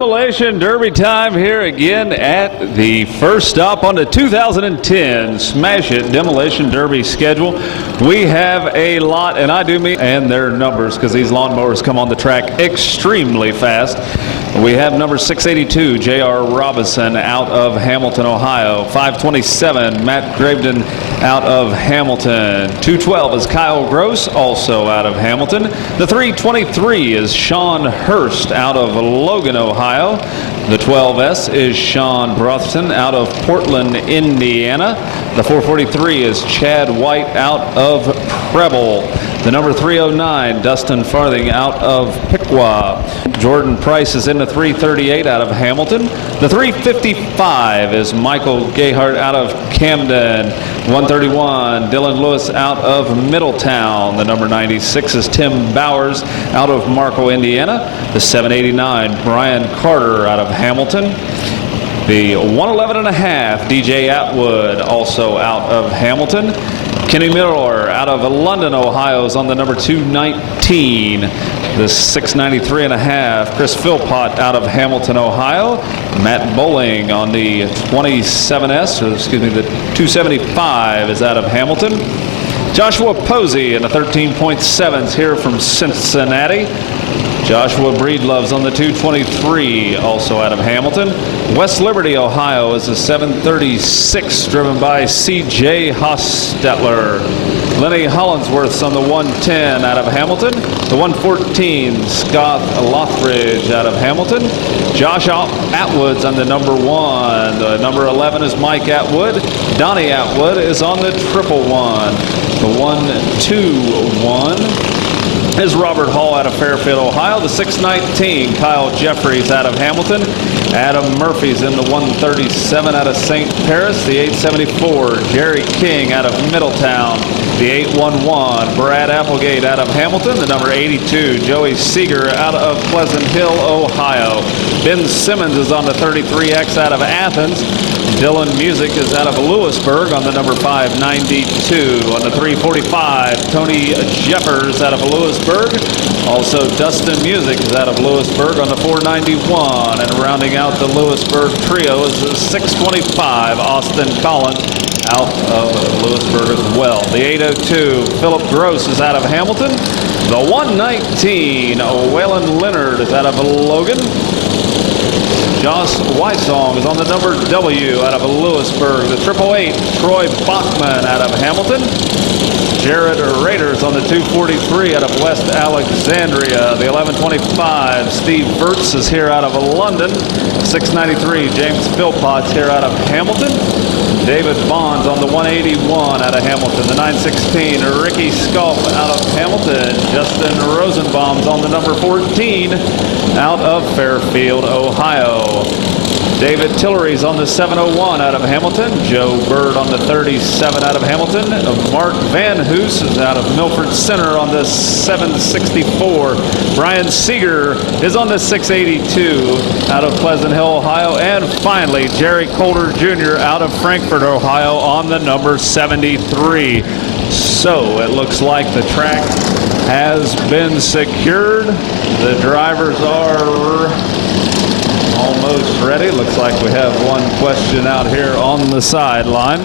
Demolition Derby time here again at the first stop on the 2010 Smash It Demolition Derby schedule. We have a lot, and I do mean, and their numbers, because these lawnmowers come on the track extremely fast. We have number 682, J.R. Robinson, out of Hamilton, Ohio. 527, Matt Gravedon, out of Hamilton. 212 is Kyle Gross, also out of Hamilton. The 323 is Sean Hurst, out of Logan, Ohio. The 12S is Sean Brotherton, out of Portland, Indiana. The 443 is Chad White, out of Preble. The number 309, Dustin Farthing, out of Piqua. Jordan Price is in the 338 out of Hamilton. The 355 is Michael Gayhart, out of Camden. 131, Dylan Lewis, out of Middletown. The number 96 is Tim Bowers, out of Marco, Indiana. The 789, Brian Carter, out of Hamilton. The 111.5, DJ Atwood, also out of Hamilton. Kenny Miller, out of London, Ohio, is on the number 219. The 693.5, Chris Philpott, out of Hamilton, Ohio. Matt Bowling on the 27S, or excuse me, the 275 is out of Hamilton. Joshua Posey in the 13.7s here from Cincinnati. Joshua Breedlove's on the 223, also out of Hamilton. West Liberty, Ohio is the 736, driven by C.J. Hostetler. Lenny Hollinsworth's on the 110 out of Hamilton. The 114, Scott Lothridge out of Hamilton. Josh Atwood's on the number 1. The number 11 is Mike Atwood. Donnie Atwood is on the 111. The 121 is Robert Hall out of Fairfield, Ohio. The 619, Kyle Jeffries out of Hamilton. Adam Murphy's in the 137 out of St. Paris. The 874, Jerry King out of Middletown. The 811, Brad Applegate out of Hamilton. The number 82, Joey Seeger out of Pleasant Hill, Ohio. Ben Simmons is on the 33X out of Athens. Dylan Music is out of Lewisburg on the number 592. On the 345, Tony Jeffers out of Lewisburg. Also, Dustin Music is out of Lewisburg on the 491. And rounding out the Lewisburg trio is the 625, Austin Collins, out of Lewisburg as well. The 802, Philip Gross is out of Hamilton. The 119, Waylon Leonard is out of Logan. Josh Weissong is on the number W out of Lewisburg. The 888, Troy Bachman out of Hamilton. Jared Raiders on the 243 out of West Alexandria. The 1125, Steve Verts is here out of London. 693, James Philpotts here out of Hamilton. David Bonds on the 181 out of Hamilton. The 916, Ricky Sculp out of Hamilton. Justin Rosenbaum's on the number 14 out of Fairfield, Ohio. David Tillery's on the 701 out of Hamilton. Joe Bird on the 37 out of Hamilton. Mark Van Hoos is out of Milford Center on the 764. Brian Seeger is on the 682 out of Pleasant Hill, Ohio. And finally, Jerry Coulter Jr. out of Frankfort, Ohio on the number 73. So it looks like the track has been secured. The drivers are almost ready. Looks like we have one question out here on the sideline.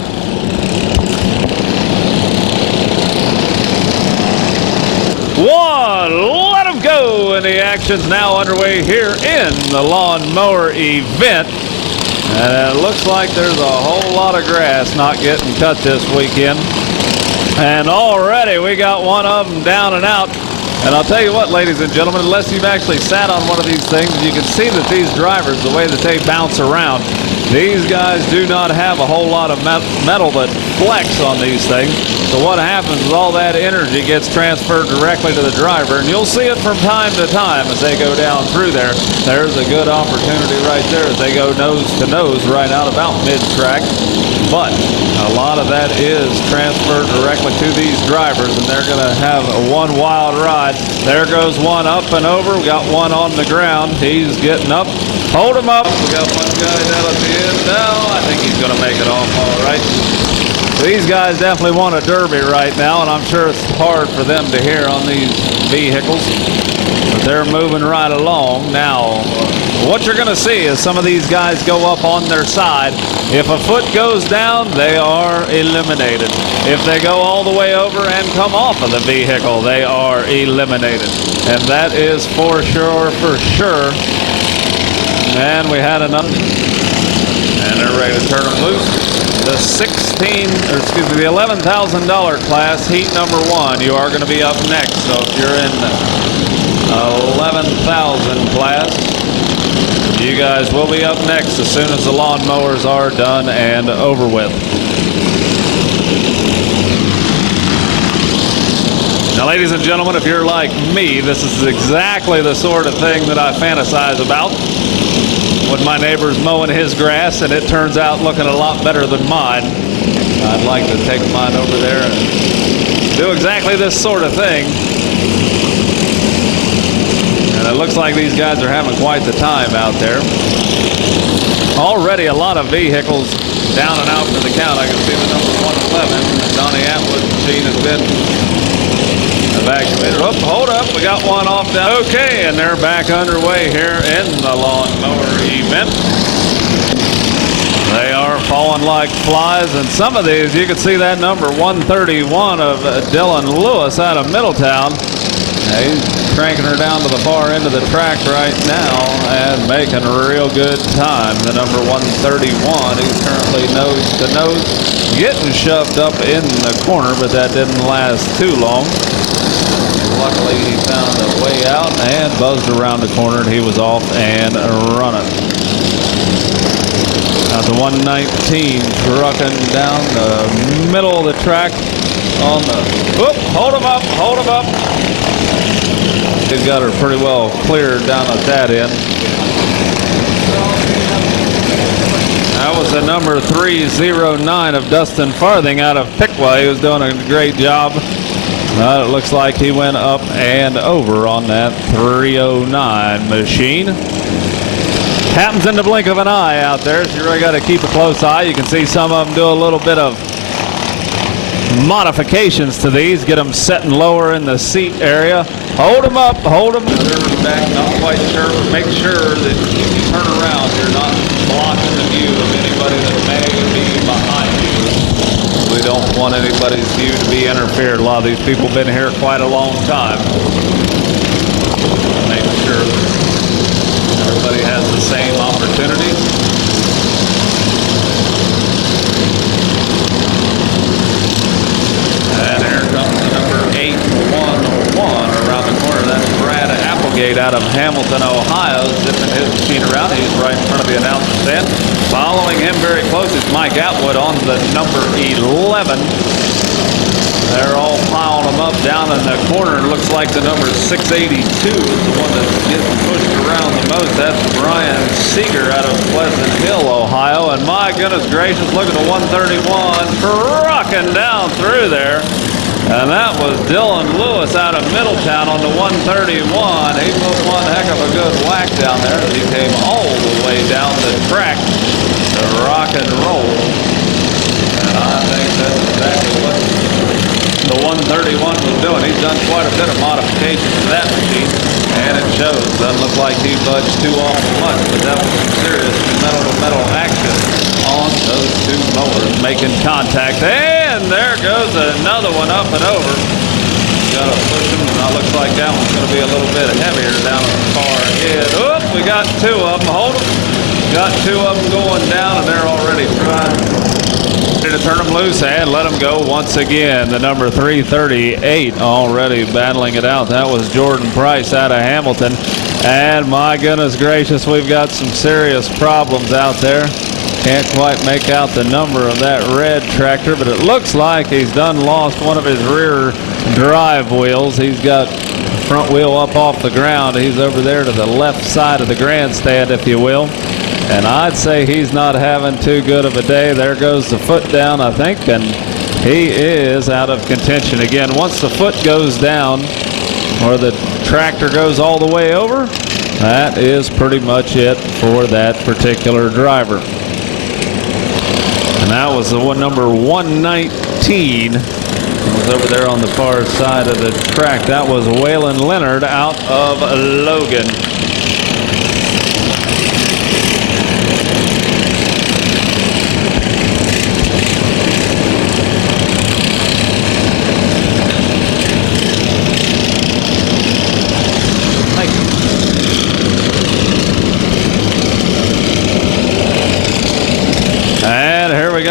Let them go, and the action's now underway here in the lawnmower event. And it looks like there's a whole lot of grass not getting cut this weekend. And already we got one of them down and out. And I'll tell you what, ladies and gentlemen, unless you've actually sat on one of these things, you can see that these drivers, the way that they bounce around, these guys do not have a whole lot of metal that flex on these things. So what happens is all that energy gets transferred directly to the driver, and you'll see it from time to time as they go down through there. There's a good opportunity right there as they go nose to nose right out about mid-track. But a lot of that is transferred directly to these drivers, and they're going to have one wild ride. There goes one up and over. We got one on the ground. He's getting up. Hold him up. We got one guy down at the end now. I think he's going to make it off all right. These guys definitely want a derby right now, and I'm sure it's hard for them to hear on these vehicles. But they're moving right along now. what you're going to see is some of these guys go up on their side. If a foot goes down, they are eliminated. If they go all the way over and come off of the vehicle, they are eliminated. And that is for sure, for sure. And we had another. And they're ready to turn them loose. The the $11,000 class, heat number 1, you are going to be up next. So if you're in the 11,000 class, you guys will be up next as soon as the lawnmowers are done and over with. Now, ladies and gentlemen, if you're like me, this is exactly the sort of thing that I fantasize about. When my neighbor's mowing his grass and it turns out looking a lot better than mine, I'd like to take mine over there and do exactly this sort of thing. And it looks like these guys are having quite the time out there. Already a lot of vehicles down and out for the count. I can see the number 111. Donnie Atwood machine has been evacuated. Oh, hold up, we got one off down. Okay, and they're back underway here in the lawnmower event. They are falling like flies, and some of these, you can see that number 131 of Dylan Lewis out of Middletown. He's cranking her down to the far end of the track right now and making a real good time. The number 131, he's currently nose to nose, getting shoved up in the corner, but that didn't last too long. Luckily, he found a way out and buzzed around the corner, and he was off and running. Now the 119 trucking down the middle of the track on the, whoop, hold him up, hold him up. He's got her pretty well cleared down at that end. That was the number 309 of Dustin Farthing out of Piqua. He was doing a great job. It looks like he went up and over on that 309 machine. Happens in the blink of an eye out there, so you really got to keep a close eye. You can see some of them do a little bit of modifications to these, get them setting lower in the seat area. Hold them up, hold them. Back, not quite sure, but make sure that if you turn around, you're not blocking the view of anybody that may be behind you. We don't want anybody's view to be interfered. A lot of these people have been here quite a long time. Make sure everybody has the same opportunity. And here comes the number 811 around the corner. That's Brad Applegate out of Hamilton, Ohio, zipping his machine around. He's right in front of the announcer stand. Following him very close is Mike Atwood on the number 11. They're all piling them up down in the corner. It looks like the number 682 is the one that's getting pushed around the most. That's Brian Seeger out of Pleasant Hill, Ohio. And my goodness gracious, look at the 131 trucking down through there. And that was Dylan Lewis out of Middletown on the 131. He put one heck of a good whack down there as he came all the way down the track to rock and roll. And I think that's exactly what the 131 was doing. He's done quite a bit of modification to that machine, and it shows. Doesn't look like he budged too awful much, but that was some serious metal-to-metal action on those two mowers making contact. And there goes another one up and over. Got to push him, and it looks like that one's going to be a little bit heavier down at the far end. Oop, we got two of them. Hold them. Got two of them going down, and they're already trying to turn them loose and let them go once again. The number 338 already battling it out. That was Jordan Price out of Hamilton. And my goodness gracious, we've got some serious problems out there. Can't quite make out the number of that red tractor, but it looks like he's done lost one of his rear drive wheels. He's got front wheel up off the ground. He's over there to the left side of the grandstand, if you will. And I'd say he's not having too good of a day. There goes the foot down, I think, and he is out of contention again. Once the foot goes down, or the tractor goes all the way over, that is pretty much it for that particular driver. And that was the one, number 119. It was over there on the far side of the track. That was Waylon Leonard out of Logan.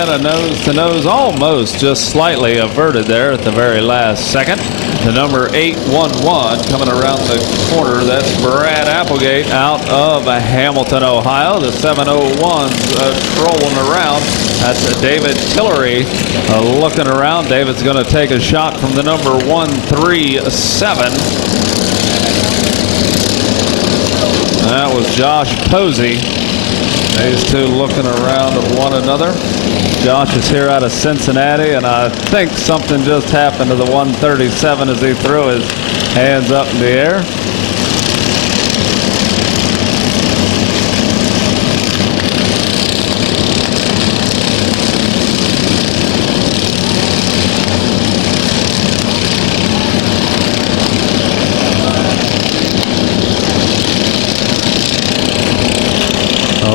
again, a nose-to-nose, almost just slightly averted there at the very last second. The number 811 coming around the corner. That's Brad Applegate out of Hamilton, Ohio. The 701's trolling around. That's David Tillery looking around. David's going to take a shot from the number 137. That was Josh Posey. These two looking around at one another. Josh is here out of Cincinnati, and I think something just happened to the 137 as he threw his hands up in the air.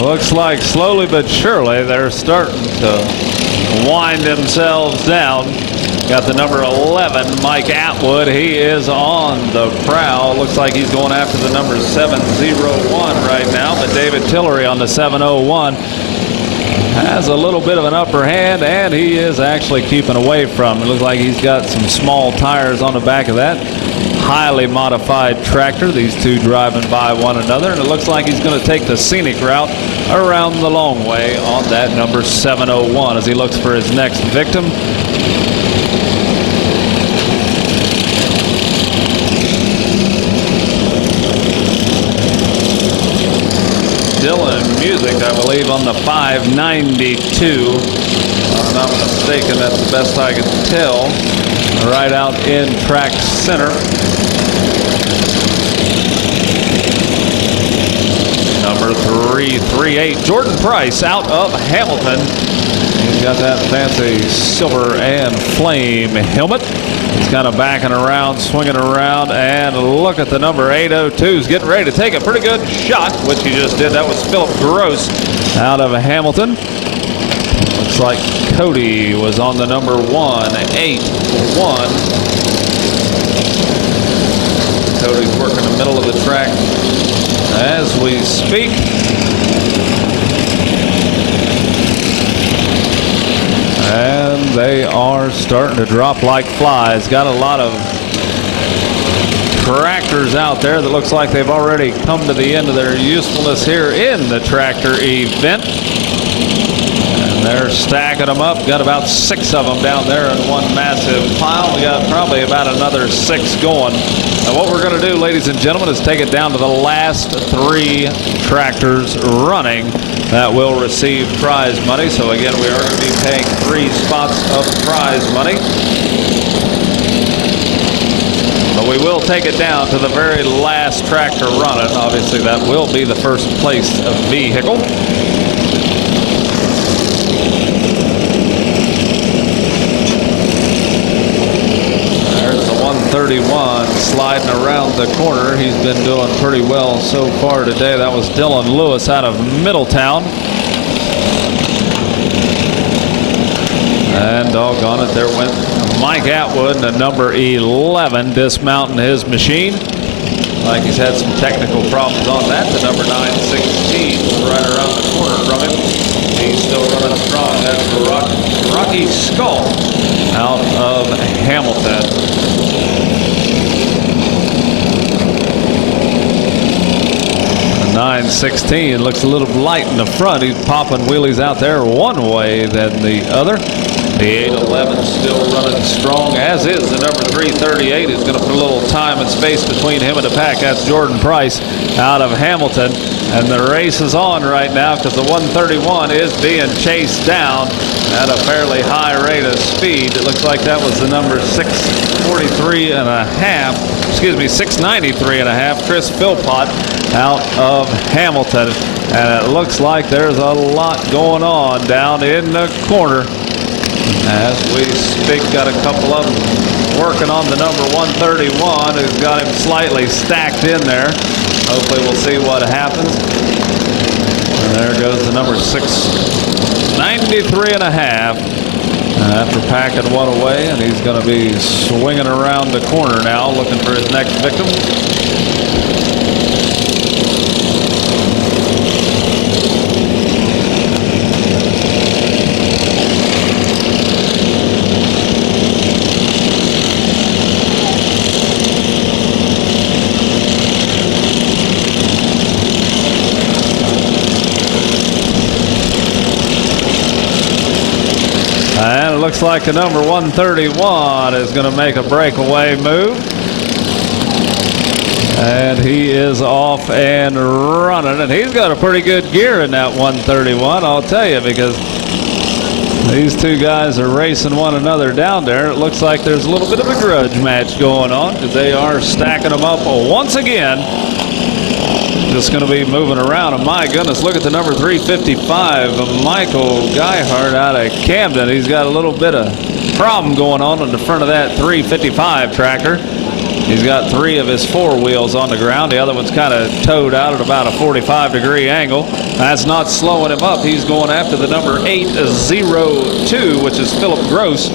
Looks like slowly but surely they're starting to wind themselves down. Got the number 11, Mike Atwood. He is on the prowl. Looks like he's going after the number 701 right now. But David Tillery on the 701 has a little bit of an upper hand, and he is actually keeping away from. It looks like he's got some small tires on the back of that highly modified tractor. These two driving by one another, and it looks like he's going to take the scenic route around the long way on that number 701 as he looks for his next victim. Dylan Music, I believe, on the 592. If I'm not mistaken, that's the best I can tell. Right out in track center. Number 338, Jordan Price out of Hamilton. He's got that fancy silver and flame helmet. He's kind of backing around, swinging around, and look at the number 802's getting ready to take a pretty good shot, which he just did. That was Philip Gross out of Hamilton. Looks like Cody was on the number 181. Cody's working the middle of the track as we speak. And they are starting to drop like flies. Got a lot of tractors out there that looks like they've already come to the end of their usefulness here in the tractor event. And they're stacking them up. Got about 6 of them down there in one massive pile. We got probably about another 6 going. Now what we're going to do, ladies and gentlemen, is take it down to the last 3 tractors running that will receive prize money. So again, we are going to be paying 3 spots of prize money. But we will take it down to the very last tractor running. Obviously, that will be the first place vehicle. There's the 131 sliding around the corner. He's been doing pretty well so far today. That was Dylan Lewis out of Middletown. And doggone it, there went Mike Atwood in the number 11, dismounting his machine. Like he's had some technical problems on that. The number 916 was right around the corner from him. He's still running strong. That's Rocky Skull out of Hamilton. 916 looks a little light in the front. He's popping wheelies out there one way than the other. The 811 still running strong, as is the number 338. He's going to put a little time and space between him and the pack. That's Jordan Price out of Hamilton. And the race is on right now because the 131 is being chased down at a fairly high rate of speed. It looks like that was the number 643 and a half. Excuse me, 693 and a half. Chris Philpott out of Hamilton. And it looks like there's a lot going on down in the corner. As we speak, got a couple of them working on the number 131, who's got him slightly stacked in there. Hopefully we'll see what happens. And there goes the number 693 and a half. After packing one away, and he's going to be swinging around the corner now, looking for his next victim. looks like the number 131 is going to make a breakaway move. And he is off and running. And he's got a pretty good gear in that 131, I'll tell you, because these two guys are racing one another down there. It looks like there's a little bit of a grudge match going on because they are stacking them up once again. Just going to be moving around. And my goodness, look at the number 355, Michael Geihart out of Camden. He's got a little bit of problem going on the front of that 355 tractor. He's got 3 of his 4 wheels on the ground. The other one's kind of towed out at about a 45-degree angle. That's not slowing him up. He's going after the number 802, which is Philip Gross.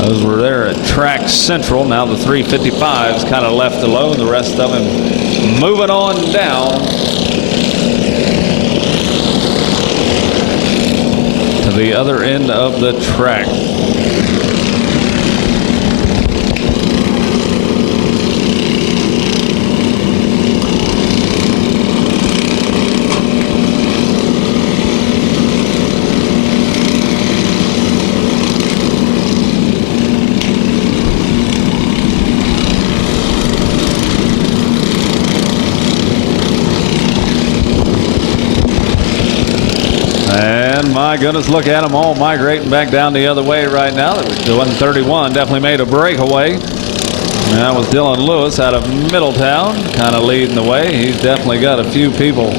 Those were there at Track Central. Now the 355's kind of left alone. The rest of him moving on down to the other end of the track. My goodness, look at them all migrating back down the other way right now. The 131 definitely made a breakaway. And that was Dylan Lewis out of Middletown, kind of leading the way. He's definitely got a few people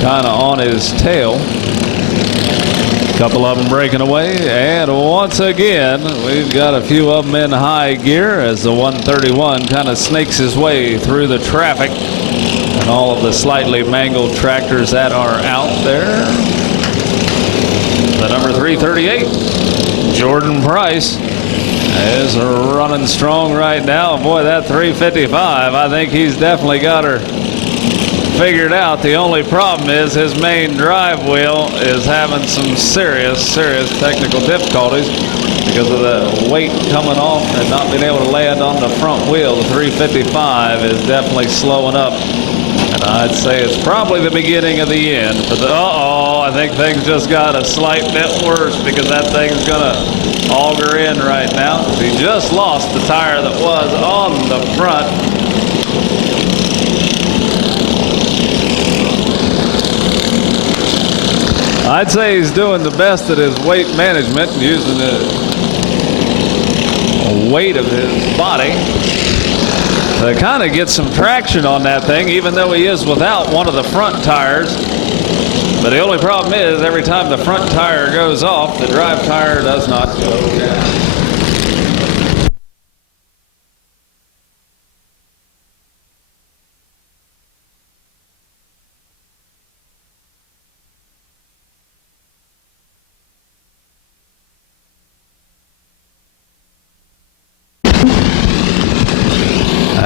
kind of on his tail. A couple of them breaking away. And once again, we've got a few of them in high gear as the 131 kind of snakes his way through the traffic and all of the slightly mangled tractors that are out there. The number 338, Jordan Price, is running strong right now. Boy, that 355, I think he's definitely got her figured out. The only problem is his main drive wheel is having some serious technical difficulties because of the weight coming off and not being able to land on the front wheel. The 355 is definitely slowing up. I'd say it's probably the beginning of the end. For the I think things just got a slight bit worse because that thing's gonna auger in right now. He just lost the tire that was on the front. I'd say he's doing the best at his weight management and using the weight of his body to kind of get some traction on that thing, even though he is without one of the front tires. But the only problem is every time the front tire goes off, the drive tire does not go down.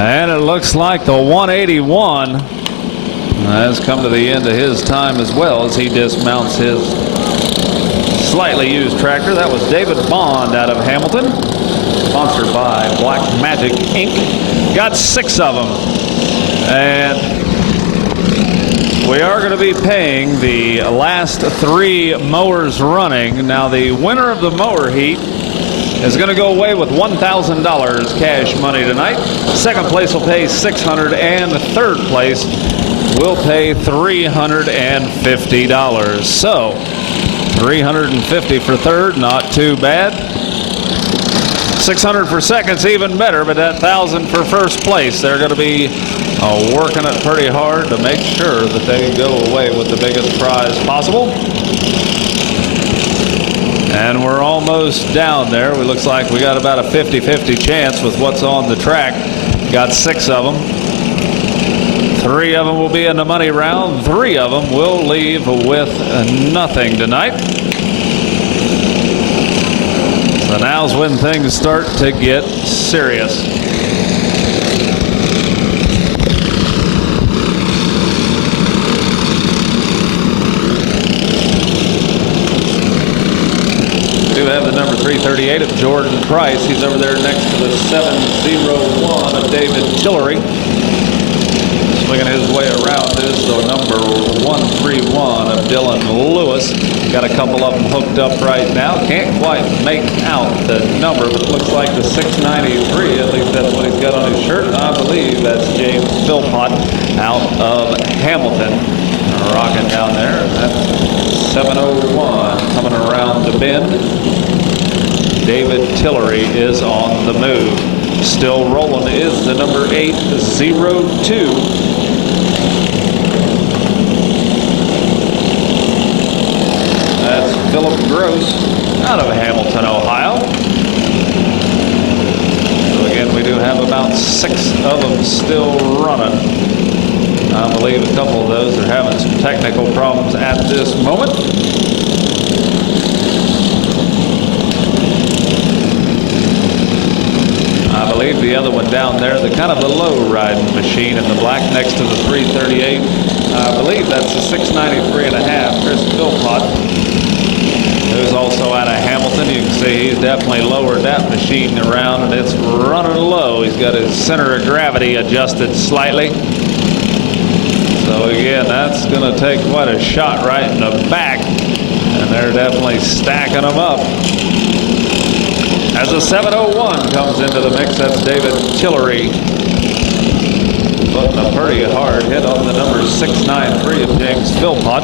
And it looks like the 181 has come to the end of his time as well as he dismounts his slightly used tractor. That was David Bond out of Hamilton, sponsored by Black Magic Inc. Got 6 of them. And we are going to be paying the last 3 mowers running. Now the winner of the mower heat is going to go away with $1,000 cash money tonight. Second place will pay $600 and third place will pay $350. So $350 for third, not too bad. $600 for second's even better, but that $1,000 for first place, they're going to be working it pretty hard to make sure that they go away with the biggest prize possible. And we're almost down there. It looks like we got about a 50-50 chance with what's on the track. Got 6 of them. 3 of them will be in the money round. 3 of them will leave with nothing tonight. So now's when things start to get serious. Have the number 338 of Jordan Price. He's over there next to the 701 of David Tillery. Swinging his way around is the number 131 of Dylan Lewis. Got a couple of them hooked up right now. Can't quite make out the number, but it looks like the 693. At least that's what he's got on his shirt. And I believe that's James Philpott out of Hamilton. Rocking down there. That's 701 coming around the bend. David Tillery is on the move. Still rolling is the number 802. That's Philip Gross out of Hamilton, Ohio. So again, we do have about 6 of them still running. I believe a couple of those are having some technical problems at this moment. I believe the other one down there, the kind of the low riding machine in the black next to the 338. I believe that's the 693.5, Chris Philpott, who's also out of Hamilton. You can see he's definitely lowered that machine around and it's running low. He's got his center of gravity adjusted slightly. So again, that's going to take quite a shot right in the back, and they're definitely stacking them up. As a 701 comes into the mix, that's David Tillery putting a pretty hard hit on the number 693 of James Philpott.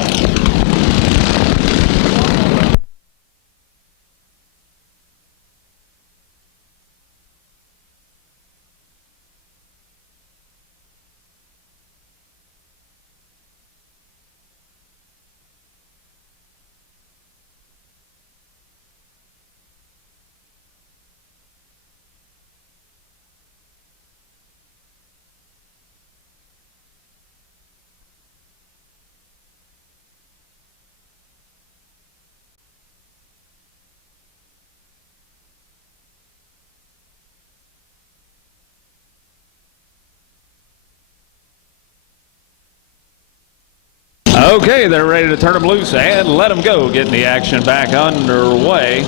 Okay, they're ready to turn them loose and let them go, getting the action back underway.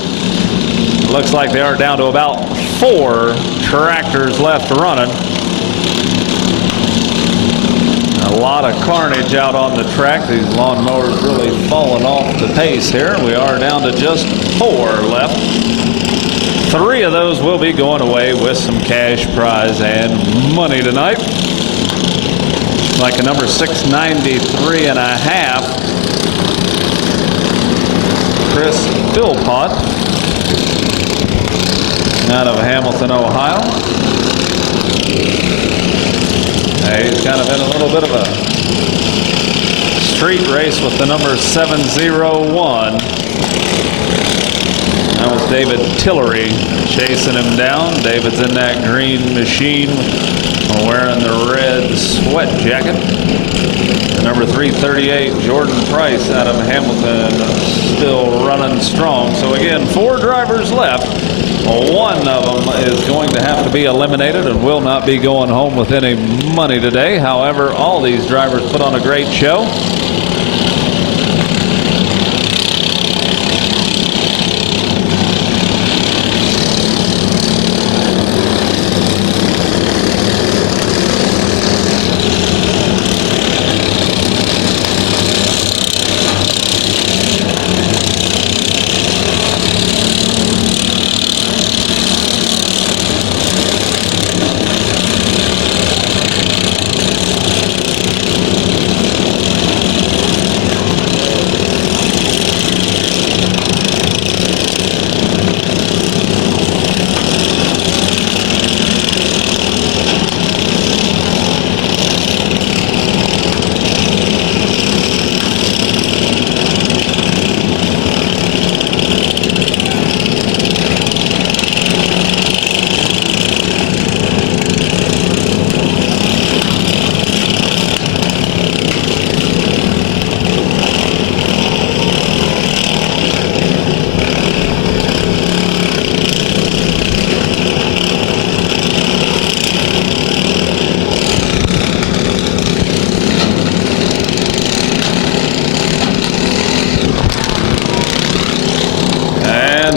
Looks like they are down to about 4 tractors left running. A lot of carnage out on the track. These lawnmowers really falling off the pace here. We are down to just 4 left. 3 of those will be going away with some cash prize and money tonight. Like a number 693.5, Chris Philpott out of Hamilton, Ohio. He's kind of in a little bit of a street race with the number 701. That was David Tillery chasing him down. David's in that green machine wearing the red sweat jacket. The number 338, Jordan Price out of Hamilton, still running strong. So again, 4 drivers left. 1 of them is going to have to be eliminated and will not be going home with any money today. However, all these drivers put on a great show.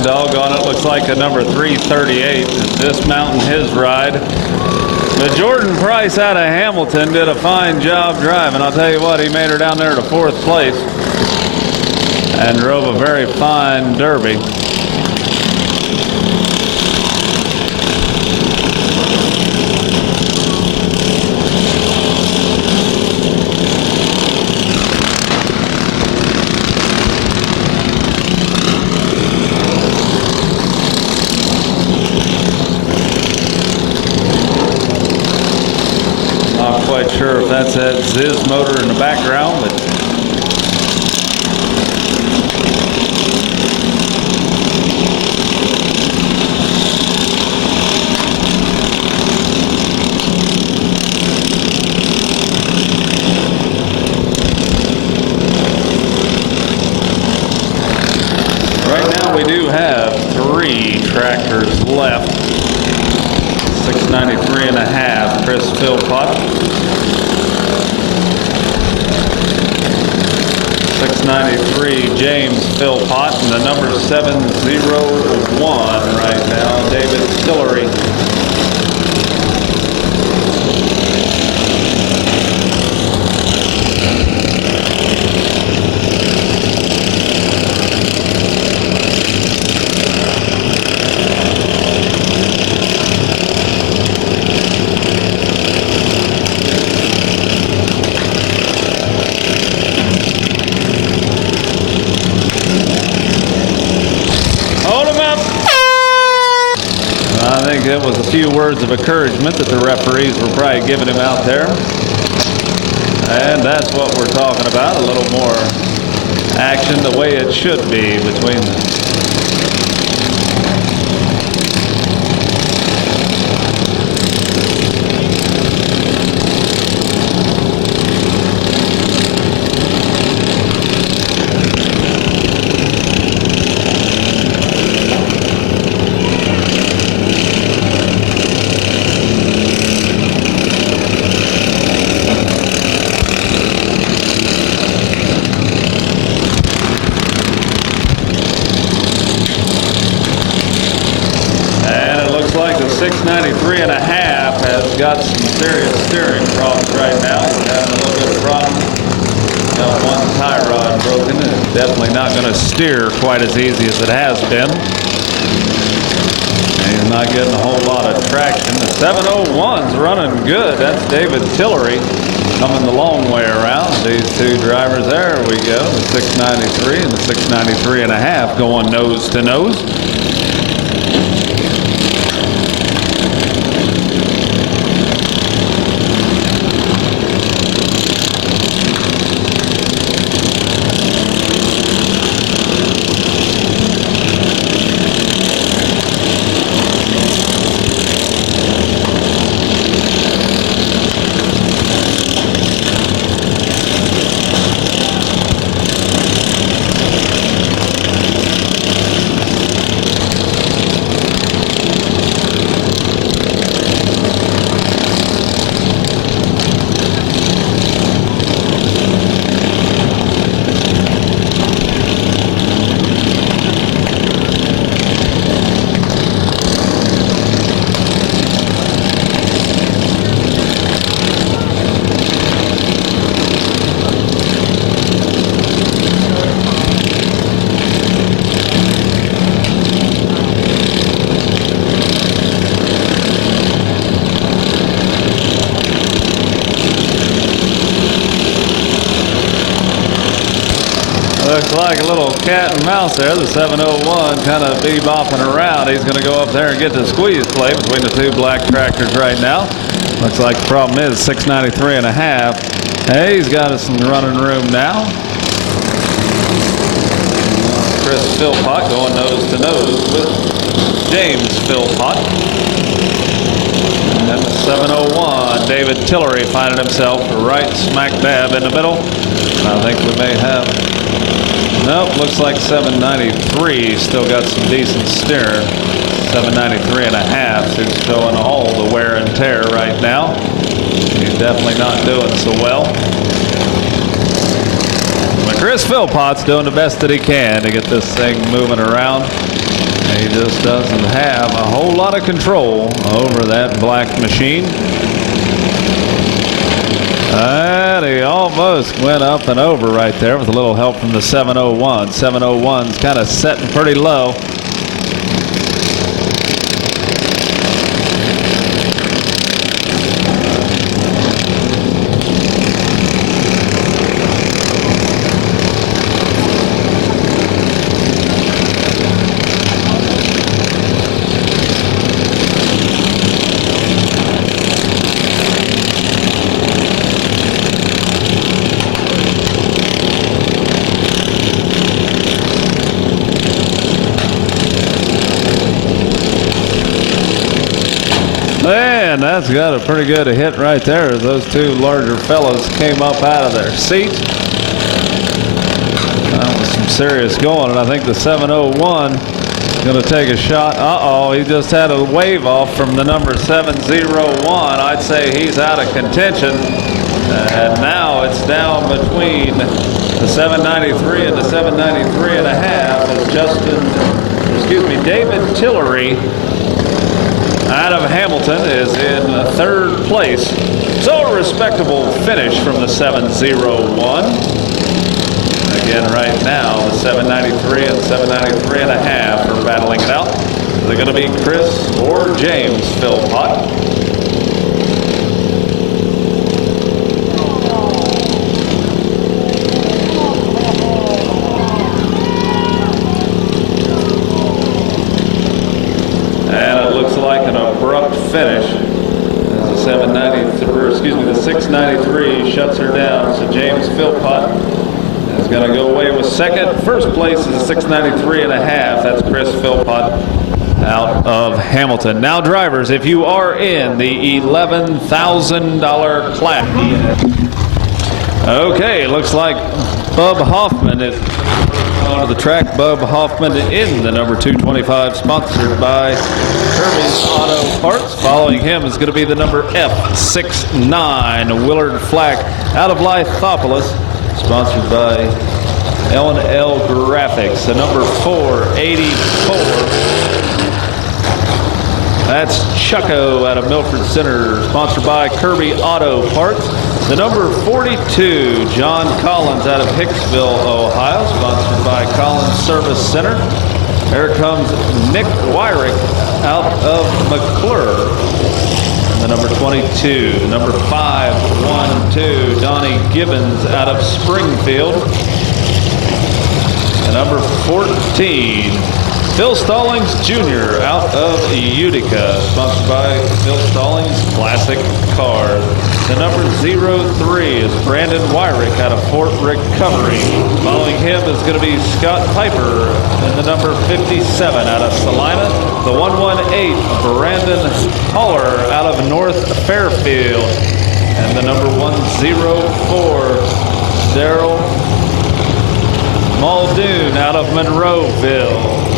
Doggone it, looks like a number 338 is dismounting his ride. The Jordan Price out of Hamilton did a fine job driving. I'll tell you what, he made her down there to 4th place. and drove a very fine Derby. Not quite sure if that's that Ziz motor in the background, but we do have 3 tractors left. 693.5, Chris Philpott. 693, James Philpott. And the number 701 right now, David Tillery. I think that was a few words of encouragement that the referees were probably giving him out there. And that's what we're talking about, a little more action the way it should be between them. Like the 693.5 has got some serious steering problems right now. He's having a little bit of problem. Got one tie rod broken, and it's definitely not going to steer quite as easy as it has been. And he's not getting a whole lot of traction. The 701's running good. That's David Tillery coming the long way around. These 2 drivers, there we go. The 693 and the 693.5 going nose to nose. Looks like a little cat and mouse there. The 701 kind of bebopping around. He's going to go up there and get the squeeze play between the 2 black tractors right now. Looks like the problem is 693.5. Hey, he's got us some running room now. Chris Philpott going nose to nose with James Philpott. And then the 701, David Tillery finding himself right smack dab in the middle. I think we may have... Nope, looks like 793 still got some decent steering. 793.5 is showing all the wear and tear right now. He's definitely not doing so well. But Chris Philpott's doing the best that he can to get this thing moving around. He just doesn't have a whole lot of control over that black machine. And he almost went up and over right there with a little help from the 701. 701's kind of setting pretty low. Man, that's got a pretty good hit right there as those two larger fellows came up out of their seats. That was some serious going, and I think the 701 is going to take a shot. Uh-oh, he just had a wave off from the number 701. I'd say he's out of contention. And now it's down between the 793 and the 793 and a half as David Tillery out of Hamilton is in third place. So a respectable finish from the 701. Again, right now, the 793 and 793 and a half are battling it out. They're going to be Chris or James Philpott. Finish as the 793, the 693 shuts her down. So James Philpott is going to go away with second. First place is a 693 and a half. That's Chris Philpott out of Hamilton. Now, drivers, if you are in the $11,000 class. Okay, looks like Bub Hoffman is onto the track. Bub Hoffman in the number 225, sponsored by Kirby's Auto Parts. Following him is going to be the number F69, Willard Flack out of Lithopolis, sponsored by L&L Graphics. The number 484, that's Chucko out of Milford Center, sponsored by Kirby Auto Parts. The number 42, John Collins out of Hicksville, Ohio, sponsored by Collins Service Center. Here comes Nick Wyrick out of McClure. And the number 22, number 512, Donnie Gibbons out of Springfield. And number 14, Phil Stallings Jr. out of Utica, sponsored by Phil Stallings Classic Cars. The number 03 is Brandon Wyrick out of Fort Recovery. Following him is going to be Scott Piper and the number 57 out of Salina. The 118, Brandon Holler out of North Fairfield. And the number 104, Daryl Muldoon out of Monroeville.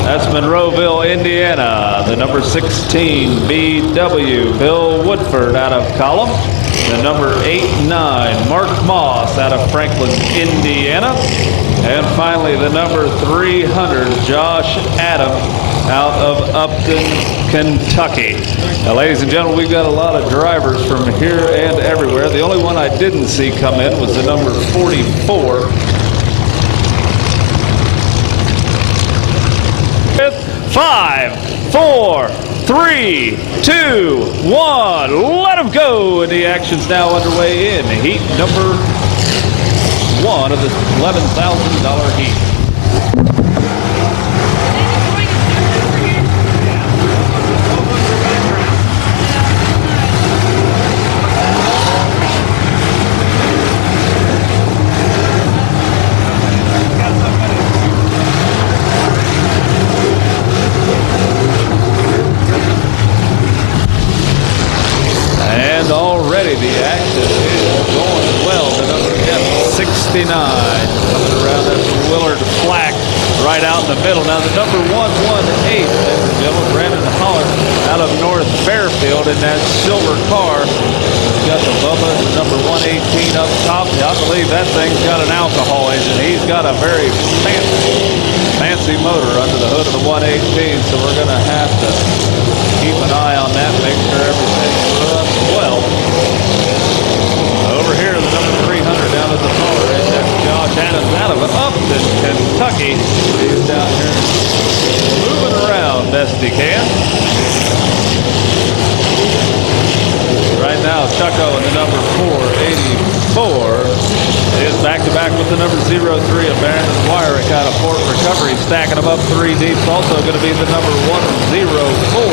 That's Monroeville, Indiana. The number 16, BW, Bill Woodford out of Column. The number 89, Mark Moss out of Franklin, Indiana. And finally, the number 300, Josh Adam out of Upton, Kentucky. Now, ladies and gentlemen, we've got a lot of drivers from here and everywhere. The only one I didn't see come in was the number 44. 5, 4, 3, 2, 1. Let them go. And the action's now underway in heat number 1 of the $11,000 heat. Already the action is going well. The number F69 coming around. That's Willard Flack right out in the middle. Now the number 118, ladies and gentlemen, Brandon Holler out of North Fairfield in that silver car. He's got the Bubba, the number 118 up top. I believe that thing's got an alcohol engine. He's got a very fancy motor under the hood of the 118, so we're going to have to keep an eye on that, make sure everything runs well. out of Upton, Kentucky. He's down here moving around best he can. Right now, Chucko in the number 484 is back-to-back with the number 03 of Brandon Wyrick out of Fort Recovery, stacking them up 3 deep. It's also going to be the number 104.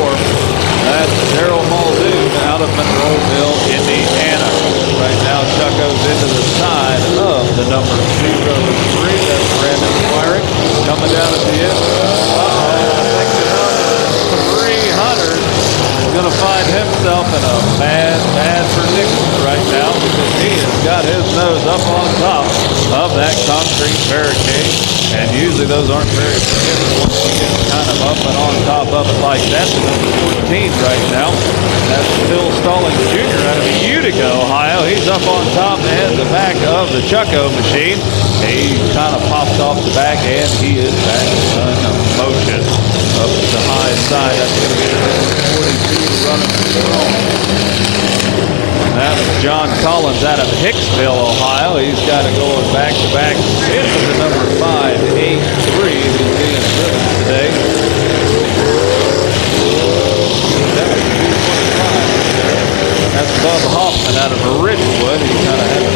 That's Daryl Muldoon out of Monroeville, Indiana. Right now, Chucko's into the side of the number 03. That's Brandon Wyrick coming down at the end. I think the number 300 is going to find himself in a bad predicament right now because he has got his nose up on top of that concrete barricade. And usually those aren't very forgiving once you get kind of up and on top of it like that. The number 14 right now. That's Phil Stallings Jr. out of Utica, Ohio. He's up on top and the back of the Chucko machine. He kind of popped off the back and he is back in motion. Up the high side. That's going to be the number 42 running strong. That was John Collins out of Hicksville, Ohio. He's got it going back-to-back into the number 583. He's being driven today. That's Bub Hoffman out of Ridgewood. He kind of had the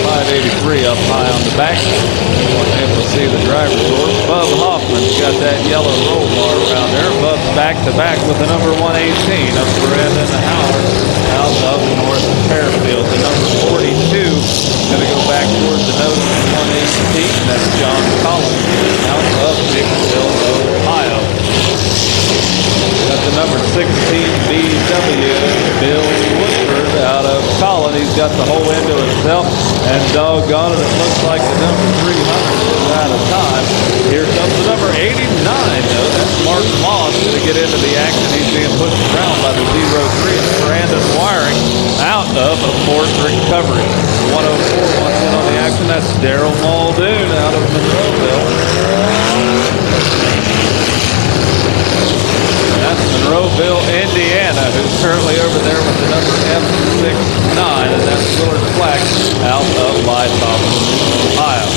583 up high on the back. Wasn't able to see the driver's door. Bub Hoffman's got that yellow roll bar around there. Bub's back-to-back with the number 118 of Brandon Howard out of North Fairfield. The number 42 is going to go back towards the nose of 118. That's John Collins out of Hicksville, Ohio. Got the number 16 BW, Bill Woodford out of Collin. He's got the whole end to himself, and doggone it, it looks like the number 300 is out of time. Here comes the number 89, though. That's Mark Moss going to get into the action. He's being pushed around by the 03 of Brandon Wyrick out of Fort Recovery. 104 wants in on the action. That's Daryl Muldoon out of Monroeville. That's Monroeville, Indiana, who's currently over there with the number F69, and that's Willard Flack out of Lytton, Ohio.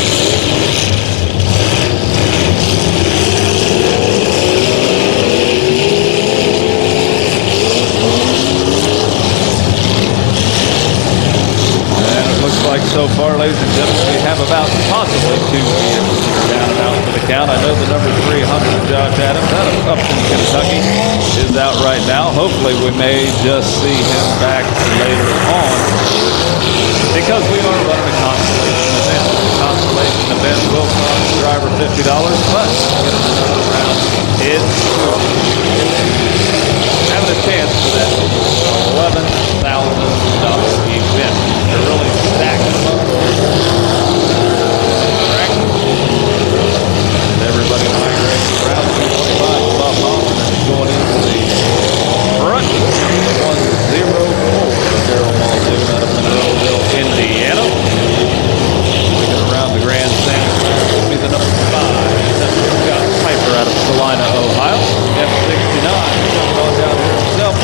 And it looks like so far, ladies and gentlemen, we have about possibly 2 vehicles that are down and out for the count. I know the number 300 of Josh Adams out of Upton, Kentucky is out right now. Hopefully we may just see him back later on because we are running a consolation event. The consolation event will cost the driver $50, but get another round. It's having a chance for that $11,000 event. They're really stacked them up. Everybody migrating around 225. Bob Hoffman is going into the front. 104. Daryl Muldoon out of Monroeville, Indiana. Looking around the grandstand. Will be the number 5. That's Scott Piper out of Salina, Ohio. F69 jumping on down here himself.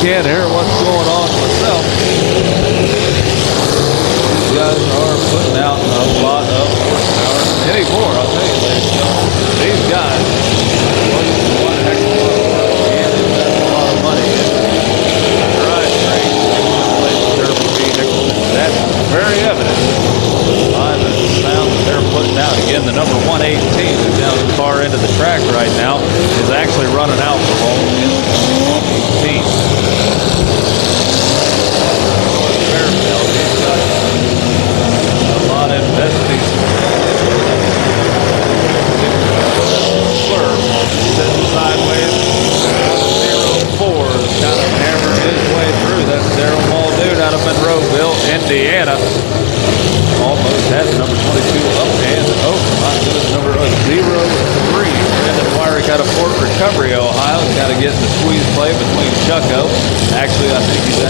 Can't hear what's going on myself. These guys are putting out a lot of horsepower anymore. I'll tell you, ladies and gentlemen, these guys are one heck of a lot of work and invest a lot of money in drivetrain turbo vehicles. That's very evident by the sound that they're putting out. Again, the number 118 is down at the far end of the track. now is actually running alcohol in 2018. Fairfield, he's got a lot invested. Sitting sideways, 0-4 is kind of hammering his way through. That's Daryl Muldoon out of Monroeville, Indiana. Almost has number 22 up and over. My goodness, number 0-3. Brandon Wyrick out of Fort Recovery, Ohio. He's got to get in the squeeze play between Chucko. Actually, I think he's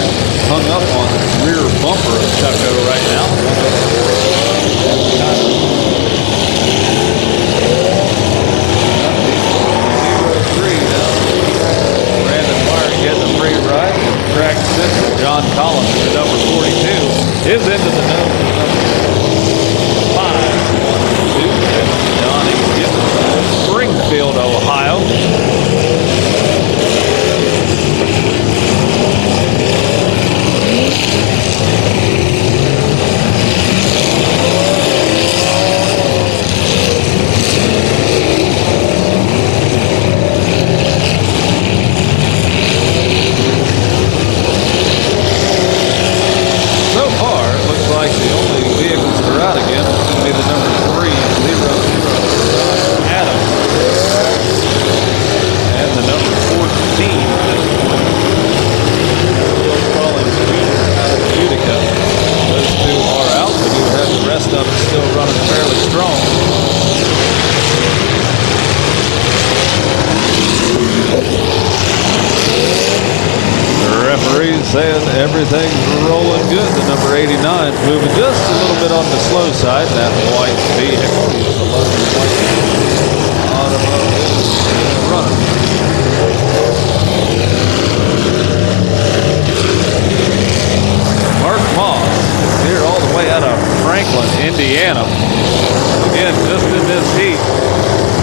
hung up on the rear bumper of Chucko right now. Track system. John Collins, the number 42, is into the nose of number 5-1-2. Johnny Gibbons of Springfield, Ohio. Like the only vehicles that are out again is going to be the number 3-0-0 Adams and the number 14 Bill Collins Jr. out of Utica. Those two are out. We do have the rest of them still running fairly strong. Referees saying everything's rolling good. The number 89 is moving just a little bit on the slow side. That white vehicle is a loaded white automobile running. Mark Moss is here all the way out of Franklin, Indiana. Again, just in this heat,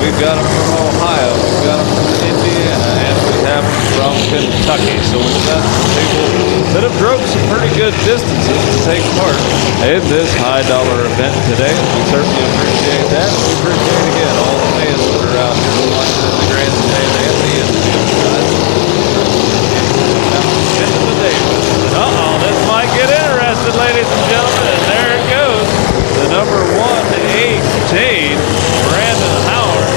we've got them from Ohio, we've got them from Indiana, and we have them from Kentucky. So we've got some people that have drove some pretty good distances to take part in this high-dollar event today. We certainly appreciate that. We appreciate, again, all the fans that are out here watching in the grandstand and the infield side. End of the day. This might get interesting, ladies and gentlemen. And there it goes. The number 118, Brandon Howard,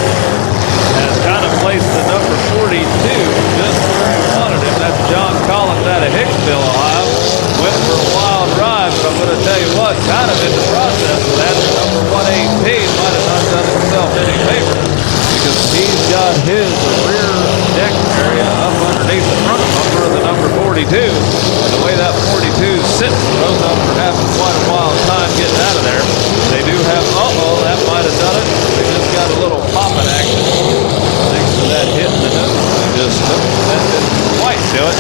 has kind of placed the number 42 just where he wanted him. That's John Collins out of Hicksville, Ohio. Went for a wild ride, but I'm going to tell you what, kind of in the process of that, the number 118 might have not done himself any favor because he's got his rear deck area up underneath the front bumper of the number 42. And the way that 42 sits, both of them are having quite a wild time getting out of there. They do have, that might have done it. They just got a little popping action. Thanks to that hit in the nose. They just that didn't quite do it.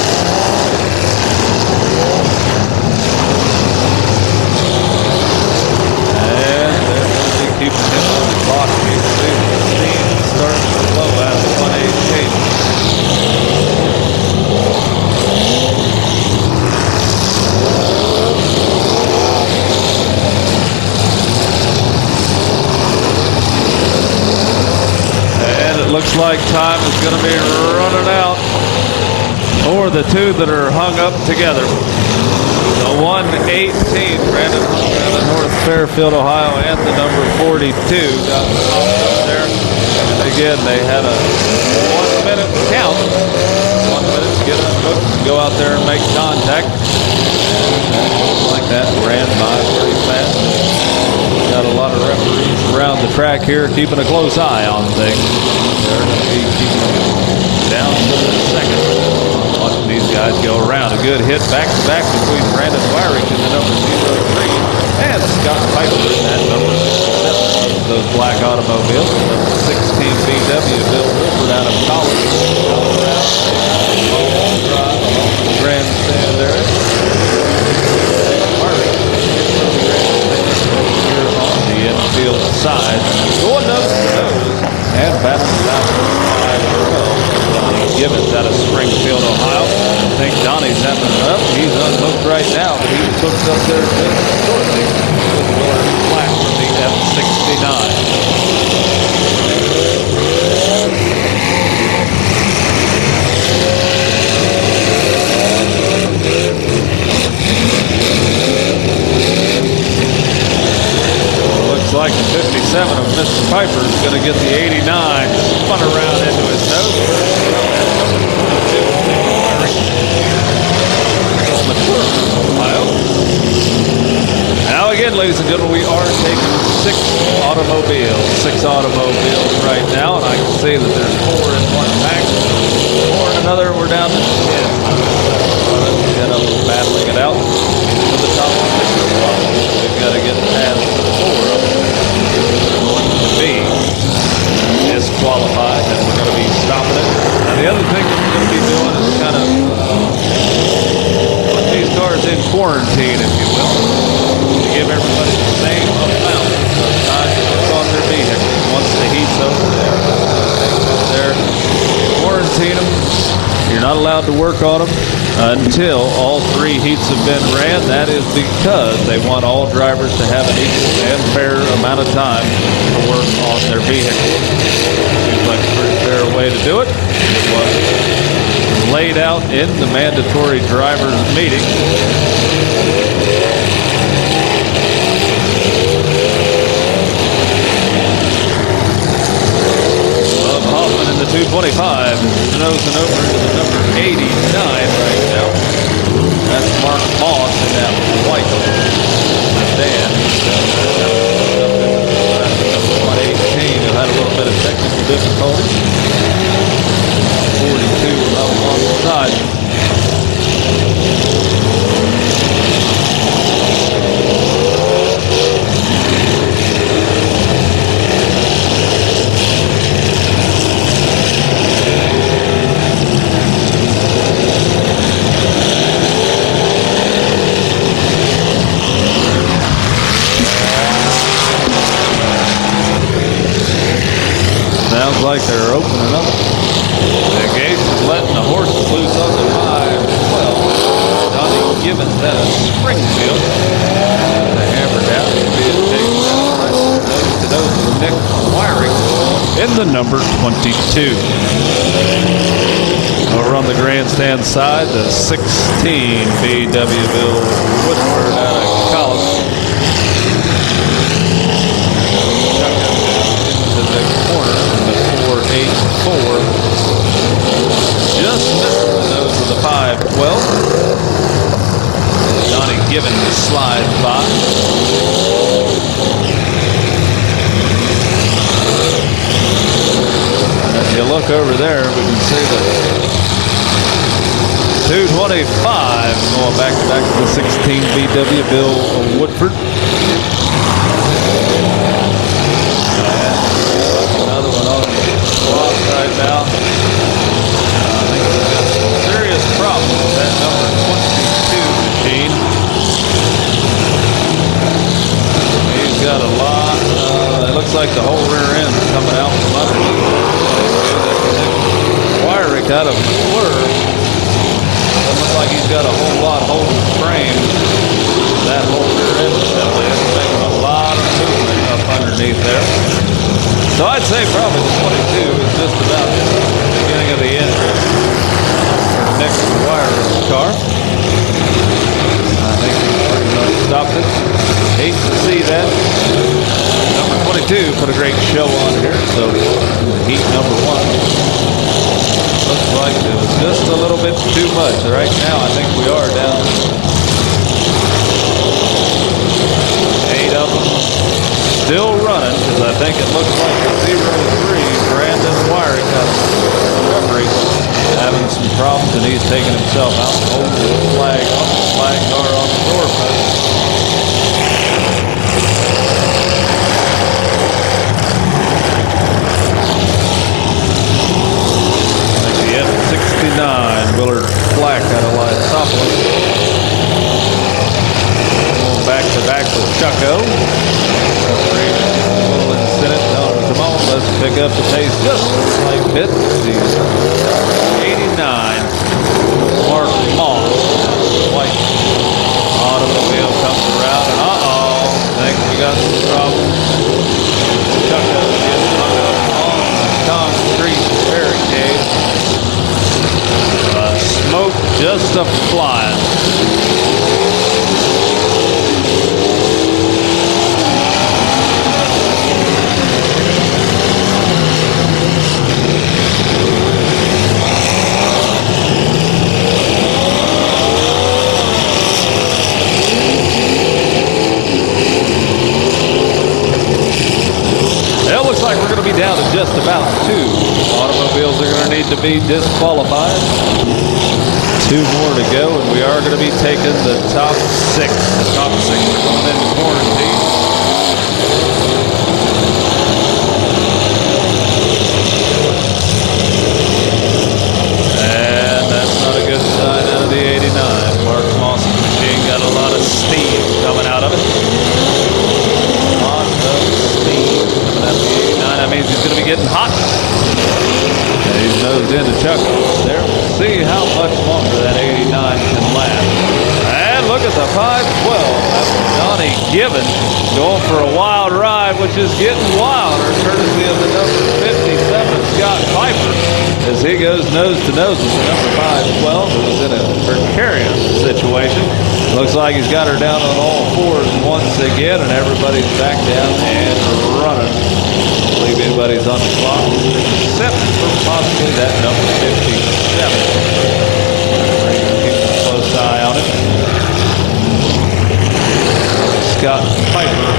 And they're going to be keeping him on the clock. He's leaving the steam starting to flow out of the 118. Looks like time is going to be running out for the two that are hung up together. The 118, Brandon Hung out of North Fairfield, Ohio, and the number 42 got popped up there. And again, they had a 1 minute count. 1 minute to get unhooked and go out there and make contact. And like that ran by pretty fast. Got a lot of referees around the track here keeping a close eye on things. They're going to be keeping down to the second. Watching these guys go around. A good hit back-to-back between Brandon Wyrick and the number 03 and Scott Piper in that number 7 of those black automobiles. Number 16 VW Bill Wilford out of College, Colorado. Grandstand there. Infield side, going nose to nose, and battling out for 5-12. Donnie Gibbons out of Springfield, Ohio. I think Donnie's having enough. He's unhooked right now, but he was hooked up there just shortly with Willard Black from the F69. down to 10. Get up battling it out to the top of the spot. We've got to get past 4 of them. They're going to be disqualified, and we're going to be stopping it. Now, the other thing that we're going to be doing is kind of put these cars in quarantine, if you will, to give everybody the same amount of time to work on their vehicle. Once the heat's over there, quarantine them. You're not allowed to work on them until all 3 heats have been ran. That is because they want all drivers to have an equal and fair amount of time to work on their vehicle. Seems like a pretty fair way to do it. It was laid out in the mandatory drivers meeting. In the 225 is nosing over to the number 89 right now. That's Mark Moss in that white sedan. Number 118 who had a little bit of technical difficulty. 42 up on the side. Sounds like they're opening up the gates and letting the horses loose on the 5-12. Donnie Gibbons out of Springfield. The hammer down. Being taken to those with Nick Wiring in the number 22. Over on the grandstand side, the 16 VW Bill Woodward out of College. Corner in the 484. Just missing the nose of the 512. Donnie Gibbons slides by. If you look over there, we can see the 225 going back to back to the 16 VW Bill Woodford. Right now, I think we've got some serious problems with that number 22 machine. He's got a lot. It looks like the whole rear end is coming out from underneath. Wiring out of McClure. Doesn't look like he's got a whole lot holding the frame. That whole rear end assembly is making a lot of movement up underneath there. So I'd say probably the 22 is just about the beginning of the end for Nick Wire's car. I think he pretty much stopped it. Hate to see that. Number 22 put a great show on here. So heat number 1. Looks like it was just a little bit too much. Right now I think we are down to 8 of them. Still running, because I think it looks like a 0-3. Brandon Wiring got recovery, having some problems, and he's taking himself out and holding the flag on the flag car on the door post. Like the F69, Willard Black out of Lysopolis. Going back to back with Chucko. Come on, let's pick up the pace just a slight bit. The 89 Mark Moss, white automobile comes around, and I think we got some problems. Chucko gets hung up on the concrete barricade. Smoke just a flying. Down to just about 2 automobiles are going to need to to be disqualified. 2 more to go, and we are going to be taking the top 6. The top 6 are going into quarantine. And that's not a good sign out of the 89. Mark Moss's machine got a lot of steam coming out of it. A lot of steam coming out of the 89. That means he's going to be getting hot. He's nosed into Chucko there. We'll see how much longer that 89 can last. And look at the 512. That's Donnie Gibbon going for a wild ride, which is getting wilder, courtesy of the number 57, Scott Piper, as he goes nose to nose with the number 512, who was in a precarious situation. Looks like he's got her down on all fours once again, and everybody's back down and running. I believe anybody's on the clock, except for possibly that number 57. Keep a close eye on it. Scott Piper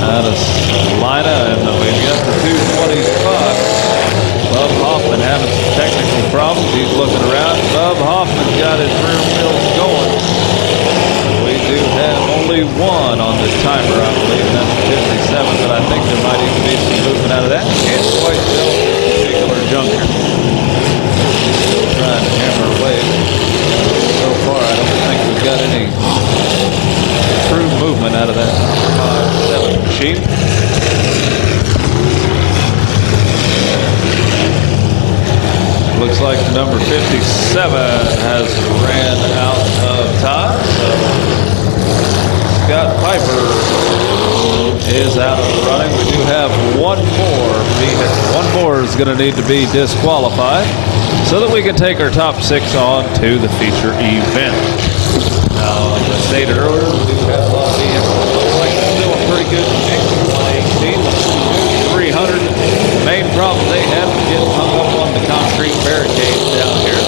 out of Salina, and we've got the 225. Bub Hoffman having some technical problems. He's looking around. Bub Hoffman's got his rear wheels going. We do have only one on the timer, I believe, and that's 57, but I think there might even be some movement out of that. Can't quite tell this particular juncture. Still trying to hammer away. So far, I don't think we've got any true movement out of that 5-7 machine. Looks like the number 57 has ran out of time. So Scott Piper is out of the running. We do have one more vehicle. One more is going to need to be disqualified so that we can take our top 6 on to the feature event. Now, like I stated earlier, we do have a lot of vehicles. Looks like it's still a pretty good mix. 118, 300. The main problem they have is getting hung up on the concrete barricades down here.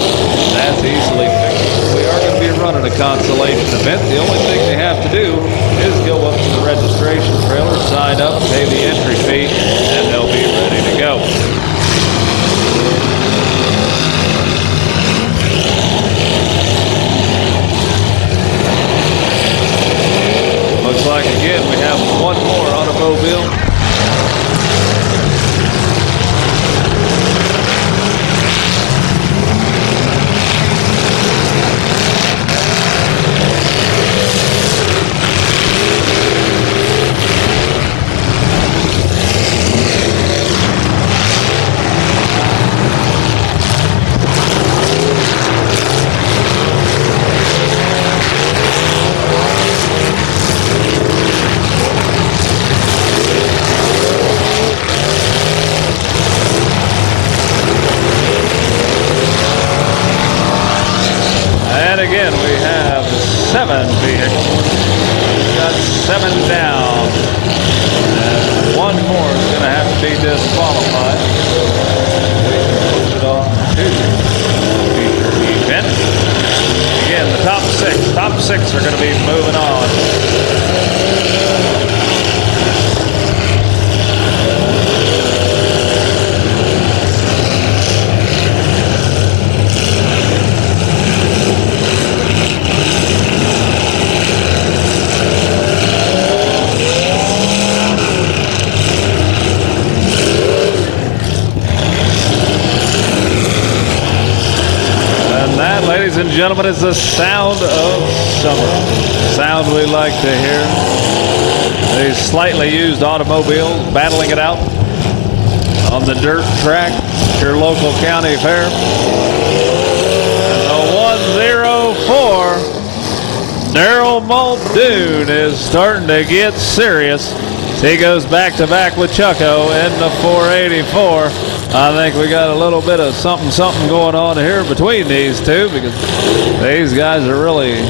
That's easily fixed. We are going to be running a consolation event. The only thing they have to do is go up to the registration trailer, sign up, pay the entry fee, and they'll be ready to go. Looks like, again, we have one more automobile. Again, we have 7 vehicles. We've got 7 down. And one more is going to have to be disqualified. We can push it on to the feature event. Again, the top 6. Top 6 are going to be moving on. Ladies and gentlemen, is the sound of summer. Sound we like to hear. These slightly used automobiles battling it out on the dirt track at your local county fair. And the 104, Daryl Muldoon is starting to get serious. He goes back to back with Chucko in the 484. I think we got a little bit of something going on here between these two, because these guys are really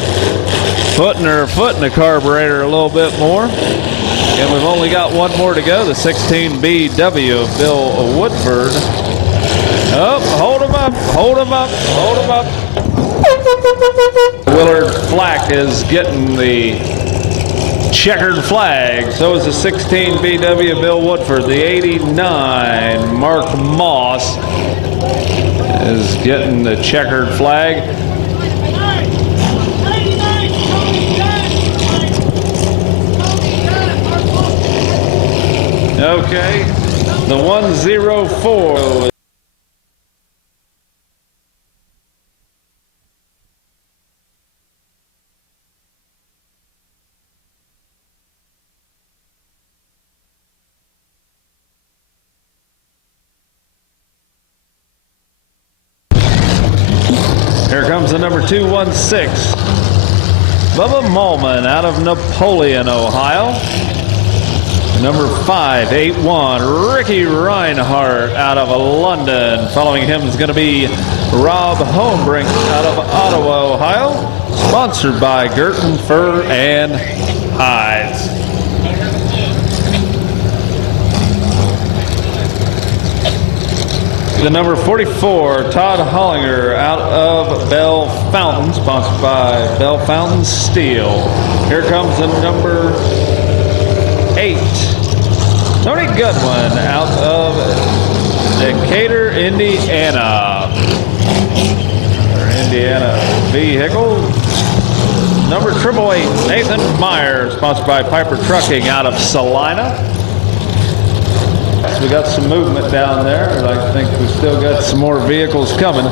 putting their foot in the carburetor a little bit more. And we've only got one more to go, the 16 BW of Bill Woodford. Oh, hold him up, hold him up, hold him up. Willard Flack is getting the checkered flag. So is the 16 BW Bill Woodford, the 89 Mark Moss, getting the checkered flag. Okay, the 104. Here comes the number 216. Bubba Mollman out of Napoleon, Ohio. Number 581, Ricky Reinhardt out of London. Following him is going to be Rob Hohenbrink out of Ottawa, Ohio. Sponsored by Girton Fur and Hides. The number 44, Todd Hollinger out of Bell Fountain, sponsored by Bell Fountain Steel. Here comes the number 8, Tony Goodwin out of Decatur, Indiana. Our Indiana vehicle. Number 888, Nathan Meyer, sponsored by Piper Trucking out of Salina. So we got some movement down there. I think we still got some more vehicles coming.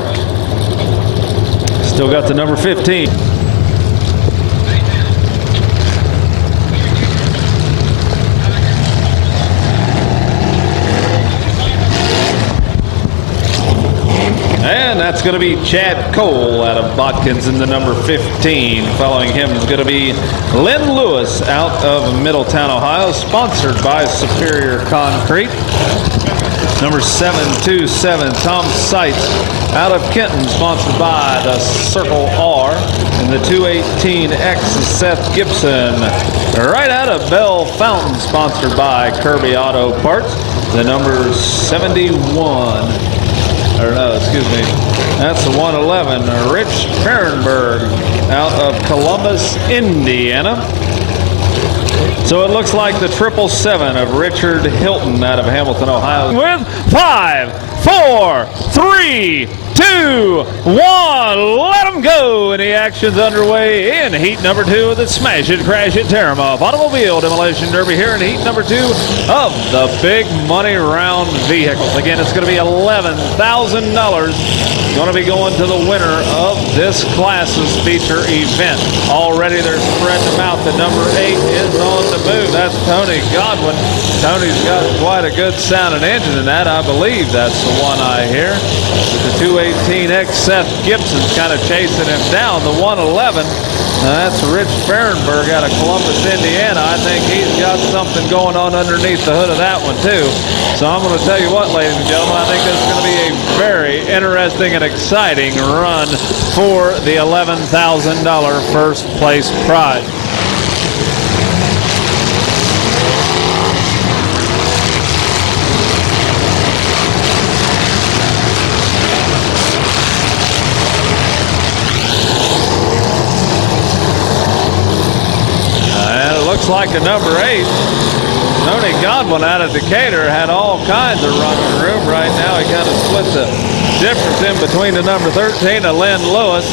Still got the number 15. And that's going to be Chad Cole out of Botkins in the number 15. Following him is going to be Lynn Lewis out of Middletown, Ohio, sponsored by Superior Concrete. Number 727, Tom Seitz out of Kenton, sponsored by the Circle R. And the 218X is Seth Gibson, right out of Bell Fountain, sponsored by Kirby Auto Parts. The number 71. Or no, excuse me, that's the 111, Rich Fahrenberg out of Columbus, Indiana. So it looks like the 777 of Richard Hilton out of Hamilton, Ohio. With 5, 4, 3, 2, 1, let them go. And the action's underway in heat number 2 of the Smash It, Crash It, Tear 'em Up Automobile Demolition Derby here in heat number 2 of the Big Money Round vehicles. Again, it's going to be $11,000. Going to be going to the winner of this class's feature event. Already they're spreading them out. The number 8 is on the move. That's Tony Godwin. Tony's got quite a good sounding engine in that. I believe that's the one I hear. The 218X Seth Gibson's kind of chasing him down. The 111, that's Rich Fahrenberg out of Columbus, Indiana. I think he's got something going on underneath the hood of that one too. So I'm going to tell you what, ladies and gentlemen, I think this is going to be a very interesting and exciting run for the $11,000 first place prize. Looks like the number 8, Tony Godwin out of Decatur, had all kinds of running room right now. He kind of split the difference in between the number 13 and Lynn Lewis.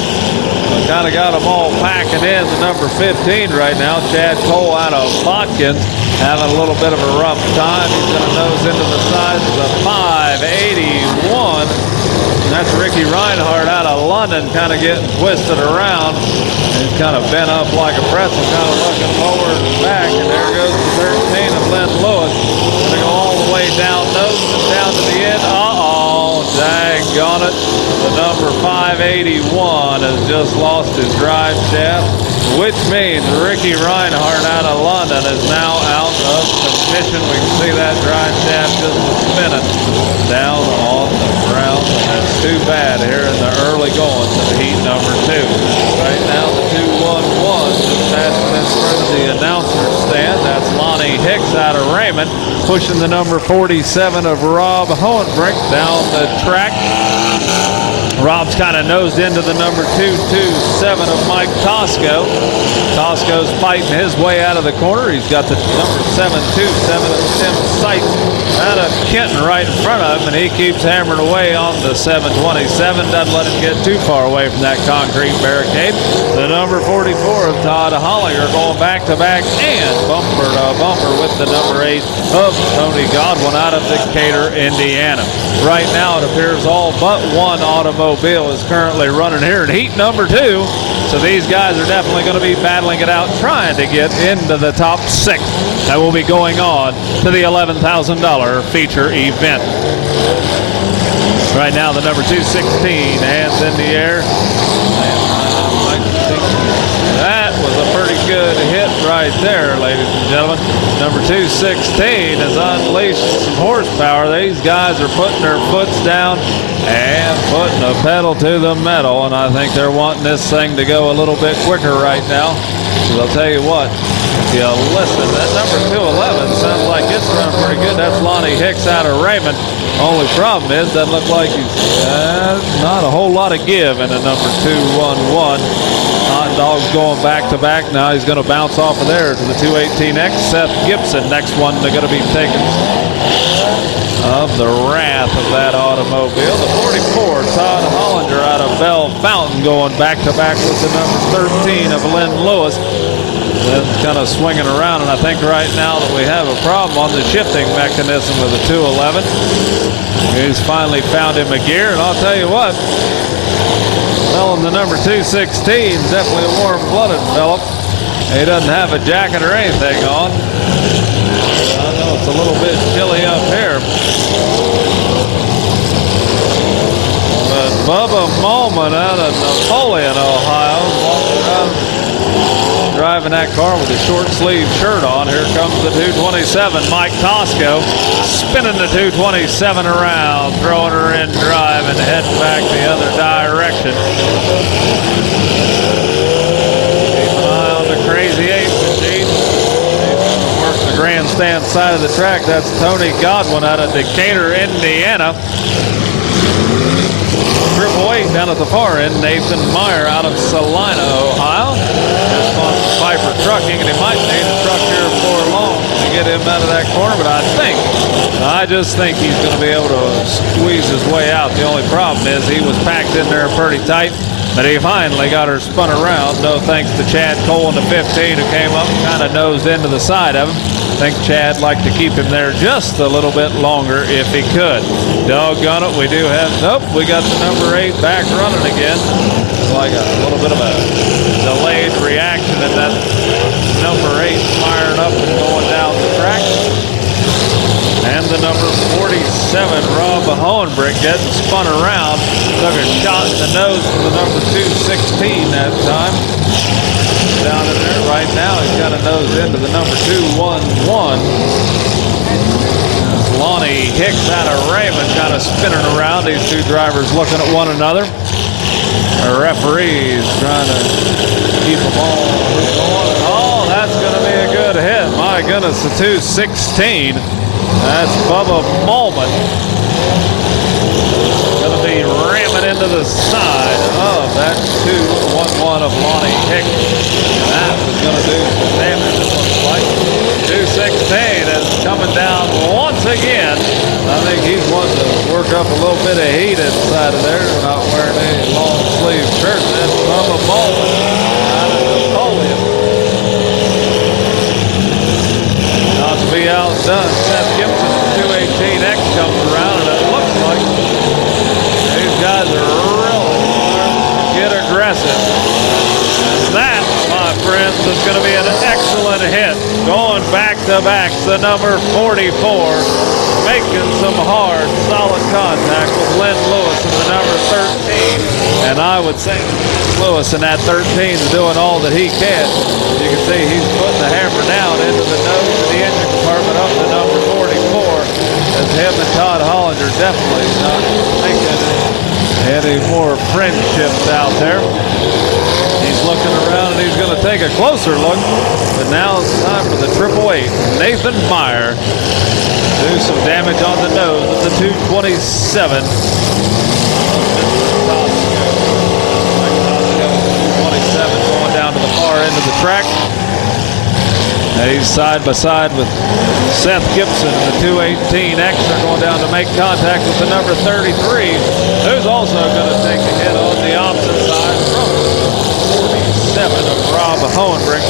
Kind of got them all packing in the number 15 right now. Chad Cole out of Botkins having a little bit of a rough time. He's going to nose into the size of the 581. And that's Ricky Reinhardt out of London, kind of getting twisted around. He's kind of bent up like a pretzel, kind of looking forward and back. And there goes the 13 of Lynn Lewis. Going to go all the way down, nosing down to the end. Uh-oh, daggone it. The number 581 has just lost his drive shaft, which means Ricky Reinhardt out of London is now out of commission. We can see that drive shaft just spinning down on the ground. That's too bad here in the early goings of heat number 2. Right now the 211 just passing in front of the announcer stand. That's Lonnie Hicks out of Raymond, pushing the number 47 of Rob Hohenbrink down the track. Rob's kind of nosed into the number 227 of Mike Tosco. Tosco's fighting his way out of the corner. He's got the number 727 of Tim Seitz Had a kitten right in front of him, and he keeps hammering away on the 727. Doesn't let him get too far away from that concrete barricade. The number 44 of Todd Hollinger going back to back and bumper to bumper with the number 8 of Tony Godwin out of Decatur, Indiana. Right now it appears all but one automobile is currently running here in heat number 2. So these guys are definitely going to be battling it out, trying to get into the top 6. That will be going on to the $11,000 feature event. Right now the number 216 hands in the air. That was a pretty good hit right there, ladies and gentlemen. Number 216 has unleashed some horsepower. These guys are putting their foots down and putting a pedal to the metal, and I think they're wanting this thing to go a little bit quicker right now. Because I'll tell you what, if you listen, that number 211 sounds like it's running pretty good. That's Lonnie Hicks out of Raymond. Only problem is, doesn't look like he's not a whole lot of give in a number 211. Hot Dog's going back to back. Now he's going to bounce off of there to the 218X. Seth Gibson, next one, they're going to be taking of the wrath of that automobile. The 44, Todd Hollinger out of Bell Fountain, going back to back with the number 13 of Lynn Lewis. That's kind of swinging around, and I think right now that we have a problem on the shifting mechanism with the 211. He's finally found him a gear, and I'll tell you what, telling the number 216 is definitely a warm-blooded fella. He doesn't have a jacket or anything on. I know it's a little bit chilly up here. But Bubba Molman out of Napoleon, Ohio, walking around driving that car with a short sleeve shirt on. Here comes the 227, Mike Tosco, spinning the 227 around, throwing her in drive and heading back the other direction. Keep an eye on the Crazy 8 machine. Works the grandstand side of the track. That's Tony Godwin out of Decatur, Indiana. 888 down at the far end, Nathan Meyer out of Salina, Ohio. This one's Piper Trucking, and he might need a truck here before long to get him out of that corner, but I just think he's going to be able to squeeze his way out. The only problem is he was packed in there pretty tight, but he finally got her spun around. No thanks to Chad Cole in the 15, who came up and kind of nosed into the side of him. I think Chad liked to keep him there just a little bit longer if he could. Doggone it, we do have, nope, we got the number 8 back running again. It's like a little bit of a delayed reaction, and that number 8 firing up and going down the track. And the number 47, Rob Hohenbrick, getting spun around. Took a shot in the nose for the number 216 that time. Down in there right now, he's got a nose into the number 211. Lonnie Hicks out of Raymond kind of spinning around. These two drivers looking at one another. The referee's trying to keep them all going. Oh, that's going to be a good hit. My goodness, the 216. That's Bubba Molman. Going to be ramming into the side of that 211 of Lonnie Hicks. That was going to do some damage, it looks like. 216 is coming down once again. I think he's wanting to work up a little bit of heat inside of there. Not wearing any long sleeve shirt. That's Bubba Molman out of Napoleon. Not to be outdone, Seth Gibson, 218X comes around, and it looks like these guys are really starting to get aggressive. And that, my friends, is going to be an excellent hit. Going back to back, the number 44, making some hard, solid contact with Lynn Lewis in the number 13. And I would say Lewis in that 13 is doing all that he can. You can see he's putting the hammer down into the nose of the engine compartment up to number 44. As him and Todd Hollinger definitely not making any more friendships out there. He's looking around and he's going to take a closer look. But now it's time for the 888. Nathan Meyer do some damage on the nose of the 227. Going down to the far end of the track. He's side by side with Seth Gibson. The 218X are going down to make contact with the number 33, who's also going to take a hit on the opposite side from 47 of Rob Hohenbrick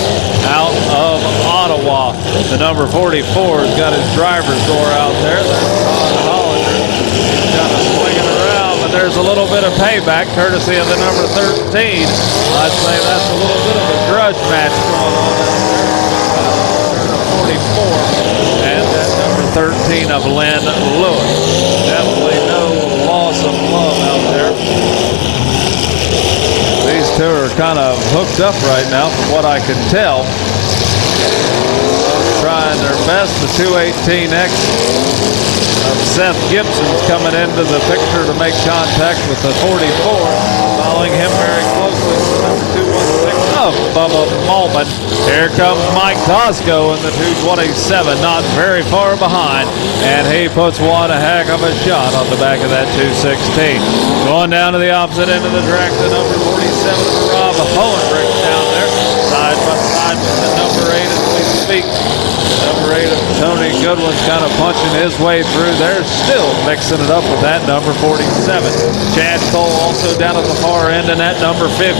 out of Ottawa. The number 44 has got his driver's door out there. That's Todd Hollander. He's kind of swinging around, but there's a little bit of payback courtesy of the number 13. I'd say that's a little bit of a grudge match going on out there. 44 and that number 13 of Lynn Lewis. Definitely no loss of love out there. These two are kind of hooked up right now from what I can tell. Both trying their best. The 218X of Seth Gibson's coming into the picture to make contact with the 44. Following him very closely is the number 216 of Bubba Malman. Here comes Mike Tosco in the 227, not very far behind, and he puts one a heck of a shot on the back of that 216. Going down to the opposite end of the track, the number 47, Rob Hohenbrick down there, side by side with the number 8 as we speak. Number 8 of Tony Goodwin's kind of punching his way through. They're still mixing it up with that number 47. Chad Cole also down at the far end, and that number 15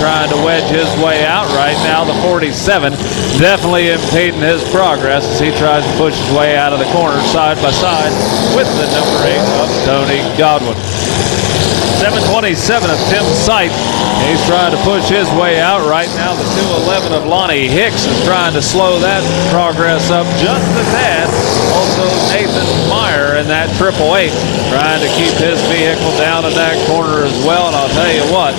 trying to wedge his way out right now. The 47 definitely impeding his progress as he tries to push his way out of the corner side by side with the number 8 of Tony Godwin. 727 of Tim Sight. He's trying to push his way out right now. The 211 of Lonnie Hicks is trying to slow that progress up just a tad. Also Nathan Meyer in that 888 trying to keep his vehicle down in that corner as well. And I'll tell you what,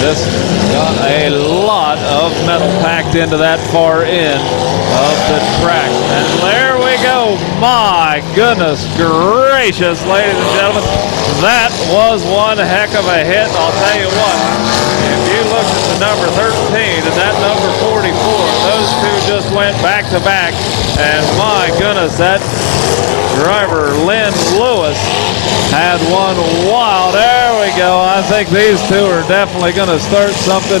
this got a lot of metal packed into that far end of the track. And there we go. My goodness gracious, ladies and gentlemen. That was one heck of a hit. I'll tell you what, if you look at the number 13 and that number 44, those two just went back to back. And my goodness, that driver, Lynn Lewis, had one wild. There we go. I think these two are definitely going to start something.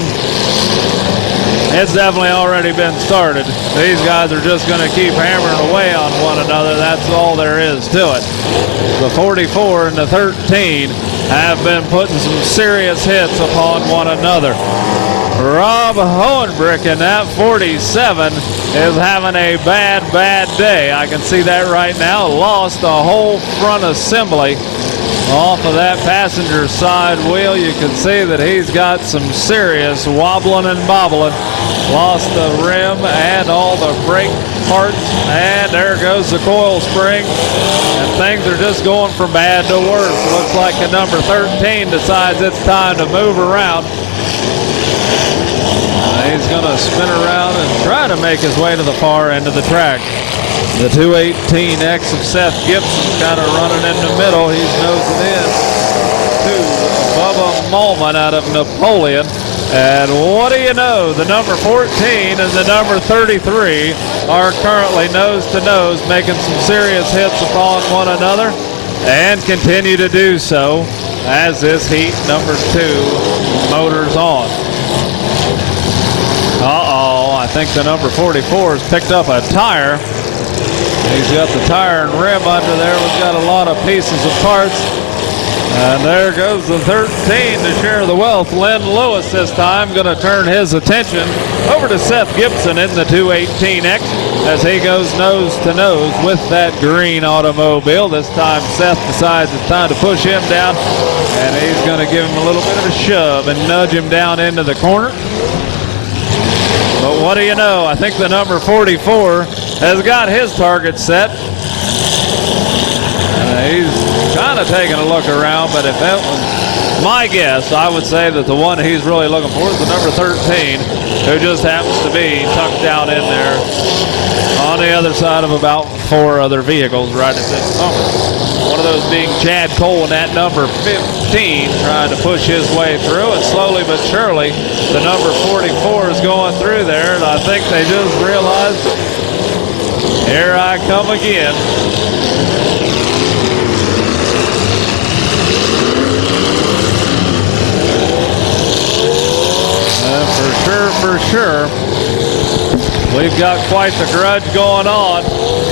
It's definitely already been started. These guys are just going to keep hammering away on one another. That's all there is to it. The 44 and the 13 have been putting some serious hits upon one another. Rob Hohenbrick in that 47 is having a bad day. I can see that right now. Lost the whole front assembly off of that passenger side wheel. You can see that he's got some serious wobbling and bobbling. Lost the rim and all the brake parts, and there goes the coil spring, and things are just going from bad to worse. Looks like the number 13 decides it's time to move around. He's going to spin around and try to make his way to the far end of the track. The 218X of Seth Gibson kind of running in the middle. He's nosing in to Bubba Malman out of Napoleon. And what do you know? The number 14 and the number 33 are currently nose to nose, making some serious hits upon one another and continue to do so as this heat number 2 motors on. I think the number 44 has picked up a tire. He's got the tire and rim under there. We've got a lot of pieces of parts. And there goes the 13 to share the wealth. Lynn Lewis this time going to turn his attention over to Seth Gibson in the 218X as he goes nose to nose with that green automobile. This time Seth decides it's time to push him down, and he's going to give him a little bit of a shove and nudge him down into the corner. But what do you know? I think the number 44 has got his target set. He's kind of taking a look around, but if that was my guess, I would say that the one he's really looking for is the number 13, who just happens to be tucked down in there on the other side of about 4 other vehicles right at this moment. One of those being Chad Cole in that number 15, trying to push his way through, and slowly but surely the number 44 is going through there, and I think they just realized, here I come again. For sure, We've got quite the grudge going on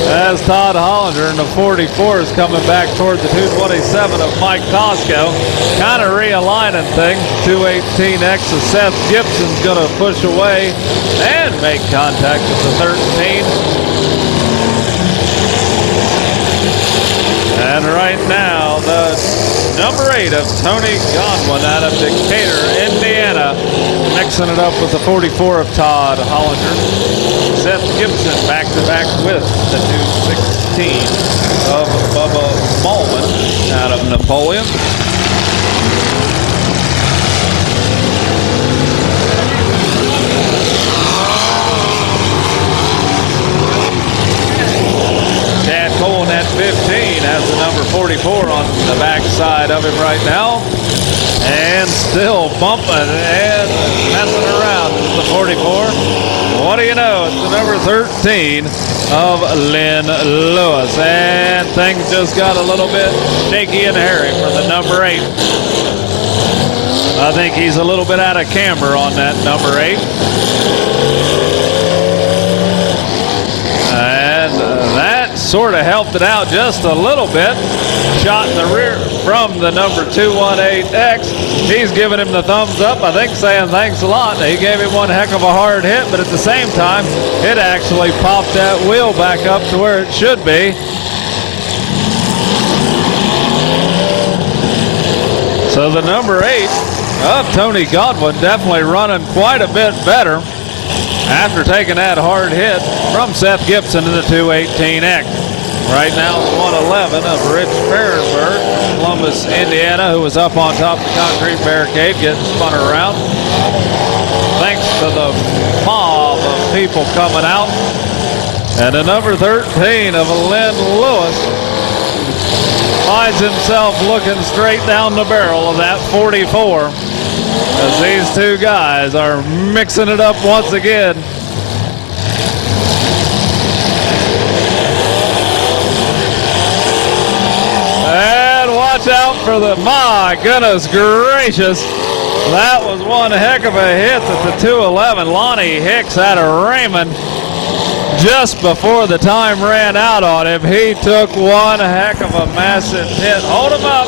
as Todd Hollander in the 44 is coming back toward the 227 of Mike Costco. Kind of realigning things. 218X of Seth Gibson's going to push away and make contact with the 13. And right now, the number 8 of Tony Godwin out of Decatur, Indiana, mixing it up with the 44 of Todd Hollander. Seth Gibson back-to-back with the 216 of Bubba Ballman out of Napoleon. Chad Cole in that 15 has the number 44 on the backside of him right now. And still bumping and messing around with the 44. What do you know? It's the number 13 of Lynn Lewis. And things just got a little bit shaky and hairy for the number 8. I think he's a little bit out of camber on that number 8. And that sort of helped it out just a little bit. Shot in the rear from the number 218X. He's giving him the thumbs up, I think, saying thanks a lot. He gave him one heck of a hard hit, but at the same time, it actually popped that wheel back up to where it should be. So the number 8 of Tony Godwin definitely running quite a bit better after taking that hard hit from Seth Gibson in the 218X. Right now, 111 of Rich Fahrenberg, Columbus, Indiana, who was up on top of the concrete barricade, getting spun around. Thanks to the mob of people coming out. And the number 13 of Lynn Lewis finds himself looking straight down the barrel of that 44 as these two guys are mixing it up once again. Watch out for the, my goodness gracious. That was one heck of a hit at the 211. Lonnie Hicks out of Raymond. Just before the time ran out on him, he took one heck of a massive hit. Hold him up.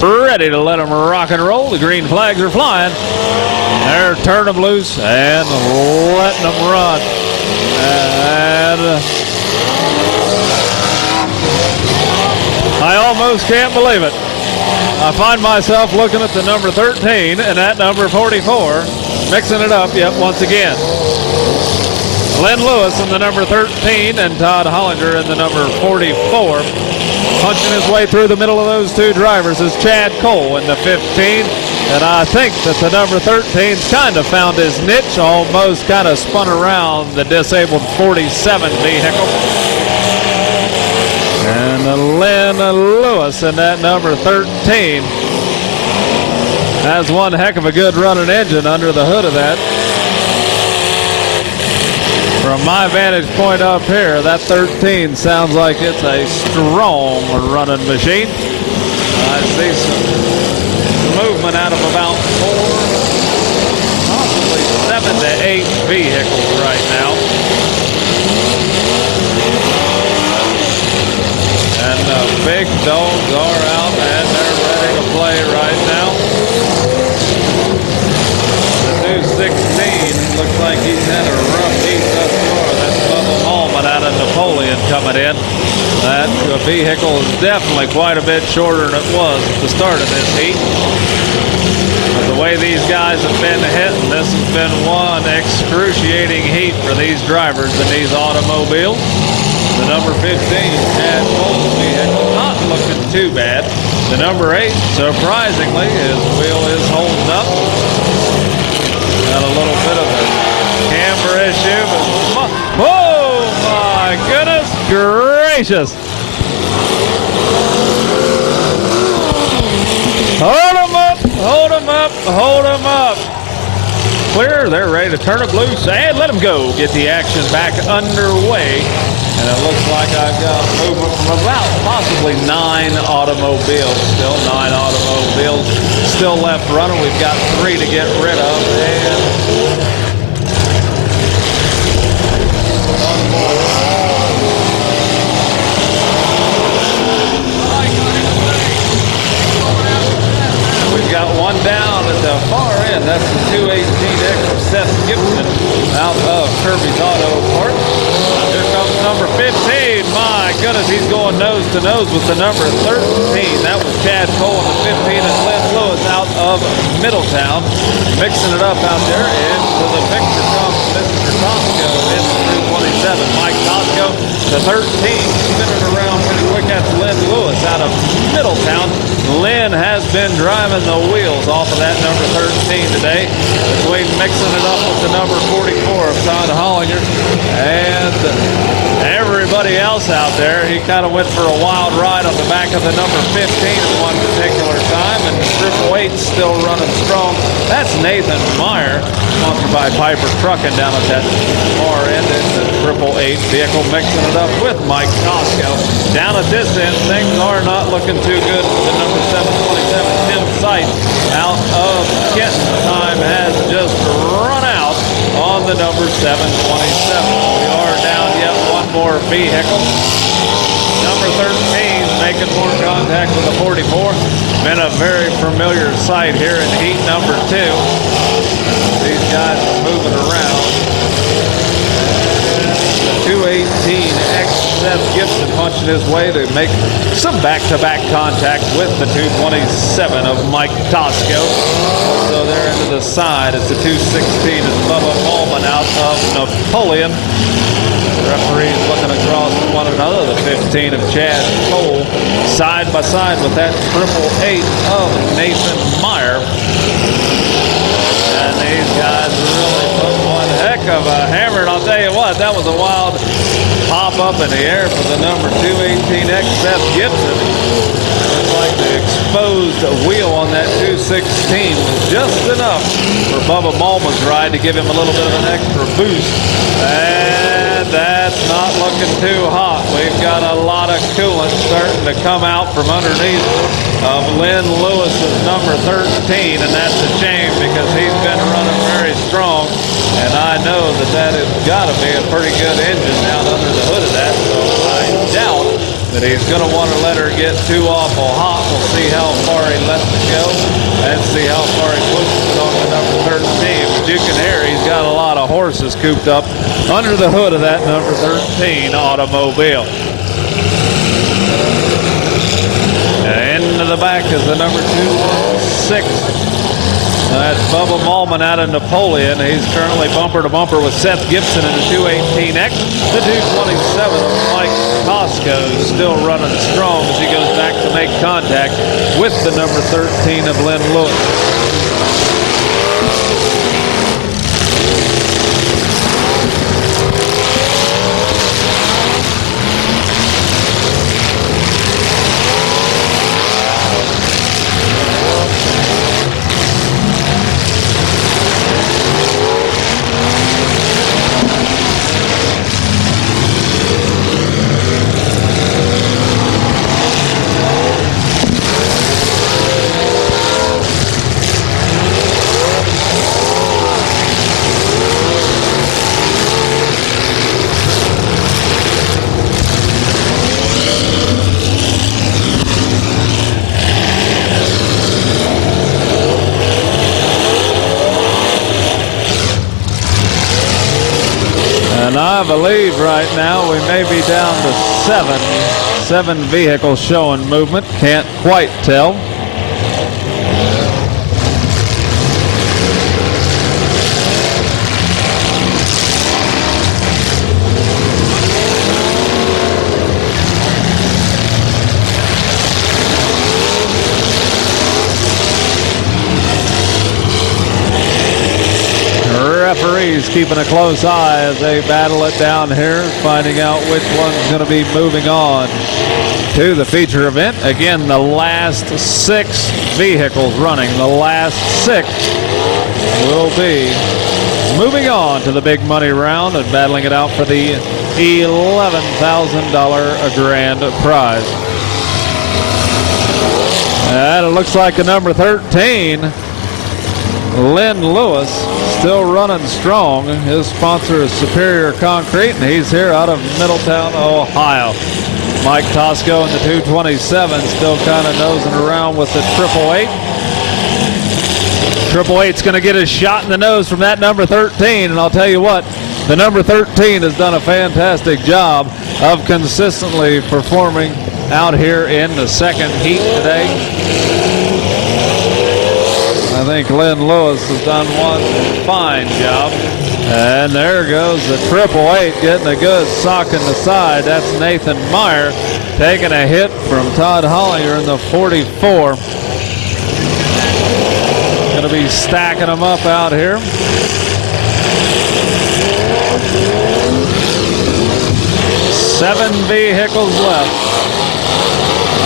Ready to let him rock and roll. The green flags are flying. They're turning them loose and letting them run. And I almost can't believe it. I find myself looking at the number 13 and that number 44, mixing it up yet once again. Lynn Lewis in the number 13 and Todd Hollander in the number 44. Punching his way through the middle of those two drivers is Chad Cole in the 15. And I think that the number 13's kind of found his niche, almost kind of spun around the disabled 47 vehicle. And Lynn Lewis in that number 13 has one heck of a good running engine under the hood of that. From my vantage point up here, that 13 sounds like it's a strong running machine. I see some movement out of about 4, possibly 7 to 8 vehicles right now. And the big dogs are out and they're ready to play right now. The new 16 looks like he's had a rough heat thus far. That's Bubba Ballman out of Napoleon coming in. That vehicle is definitely quite a bit shorter than it was at the start of this heat. But the way these guys have been hitting, this has been one excruciating heat for these drivers in these automobiles. The number 15, Chad Cole's vehicle, not looking too bad. The number 8, surprisingly, his wheel is holding up. Got a little bit of a camber issue, but oh my goodness gracious! Hold him up! Hold him up! Hold him up! Clear. They're ready to turn it loose and let him go. Get the action back underway. And it looks like I've got movement from about possibly 9 automobiles. Still 9 automobiles still left running. We've got 3 to get rid of. And got one down at the far end. That's the 218X of Seth Gibson out of Kirby's Auto Parts. Here comes number 15. My goodness, he's going nose to nose with the number 13. That was Chad Cole, and the 15 is Lynn Lewis out of Middletown. Mixing it up out there into the picture comes Mr. Tosco in the 227. Mike Tosco, the 13, spinning around pretty quick. That's Lynn Lewis out of Middletown. Lynn has been driving the wheels off of that number 13 today. Between mixing it up with the number 44 of Todd Hollinger and everybody else out there, he kind of went for a wild ride on the back of the number 15 at one particular time, and Triple Eight's still running strong. That's Nathan Meyer, sponsored by Piper Trucking down at that far end. It's the Triple Eight vehicle mixing it up with Mike Tosco. Down at this end, things are not looking too good for the number 727, Tim Sight out of Kenton. Time has just run out on the number 727. We are down yet one more vehicle. Number 13 making more contact with the 44. Been a very familiar sight here in heat number 2. These guys are moving around. The 218X Seth Gibson punching his way to make some back-to-back contact with the 227 of Mike Tosco. So they're into the side as the 216 is Bubba Coleman out of Napoleon. The referees looking across at one another. The 15 of Chad Cole side by side with that 888 of Nathan Meyer. And these guys really put one heck of a hammer. And I'll tell you what, that was a wild pop up in the air for the number 218X Seth Gibson. Looks like the exposed wheel on that 216 was just enough for Bubba Malman's ride to give him a little bit of an extra boost. And that's not looking too hot. We've got a lot of coolant starting to come out from underneath of Lynn Lewis's number 13, and that's a shame because he's been running very strong, and I know that that has got to be a pretty good engine down under the hood of that, so I doubt that he's going to want to let her get too awful hot. We'll see how far he lets it go and see how far he pushes it on the number 13. But you can hear he's got a lot of horses cooped up under the hood of that number 13 automobile. And into the back is the number 216. That's Bubba Malman out of Napoleon. He's currently bumper to bumper with Seth Gibson in the 218X. The 227 of Mike Tosco is still running strong as he goes back to make contact with the number 13 of Lynn Lewis. I believe right now we may be down to seven vehicles showing movement. Can't quite tell. Referees keeping a close eye as they battle it down here, finding out which one's going to be moving on to the feature event. Again, the last 6 vehicles running, the last 6 will be moving on to the big money round and battling it out for the $11,000 grand prize. And it looks like a number 13, Lynn Lewis, still running strong. His sponsor is Superior Concrete, and he's here out of Middletown, Ohio. Mike Tosco in the 227 still kind of nosing around with the 888. Triple Eight's going to get a shot in the nose from that number 13, and I'll tell you what, the number 13 has done a fantastic job of consistently performing out here in the second heat today. I think Lynn Lewis has done one fine job. And there goes the Triple Eight getting a good sock in the side. That's Nathan Meyer taking a hit from Todd Hollinger in the 44. Going to be stacking them up out here. Seven vehicles left.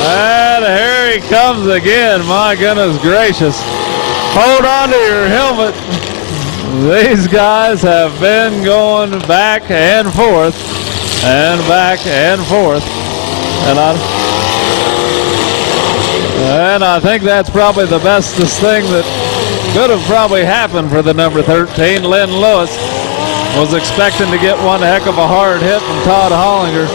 And here he comes again. My goodness gracious. Hold on to your helmet. These guys have been going back and forth and back and forth. And I think that's probably the bestest thing that could have probably happened for the number 13. Lynn Lewis was expecting to get one heck of a hard hit from Todd Hollinger.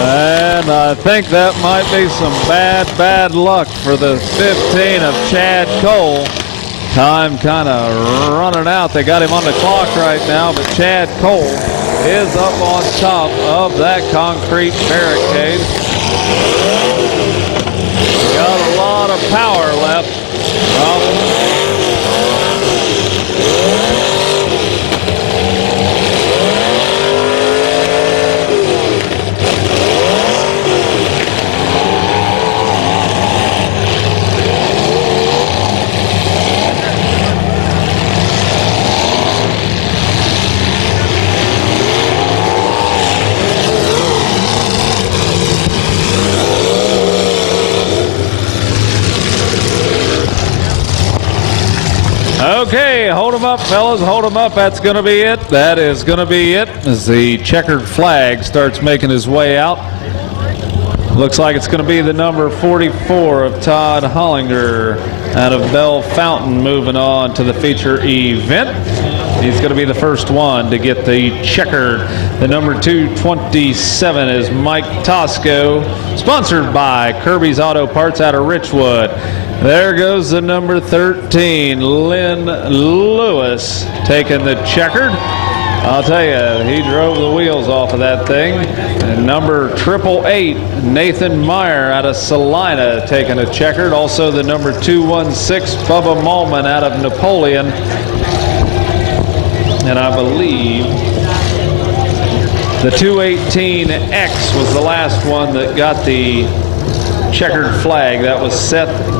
And I think that might be some bad luck for the 15 of Chad Cole. Time kind of running out. They got him on the clock right now, but Chad Cole is up on top of that concrete barricade. Got a lot of power left. Okay, hold them up, fellas. Hold them up. That's going to be it. That is going to be it as the checkered flag starts making his way out. Looks like it's going to be the number 44 of Todd Hollinger out of Bell Fountain moving on to the feature event. He's going to be the first one to get the checkered. The number 227 is Mike Tosco, sponsored by Kirby's Auto Parts out of Richwood. There goes the number 13, Lynn Lewis, taking the checkered. I'll tell you, he drove the wheels off of that thing. And number 888, Nathan Meyer out of Salina, taking a checkered. Also the number 216, Bubba Malman out of Napoleon. And I believe the 218X was the last one that got the checkered flag. That was Seth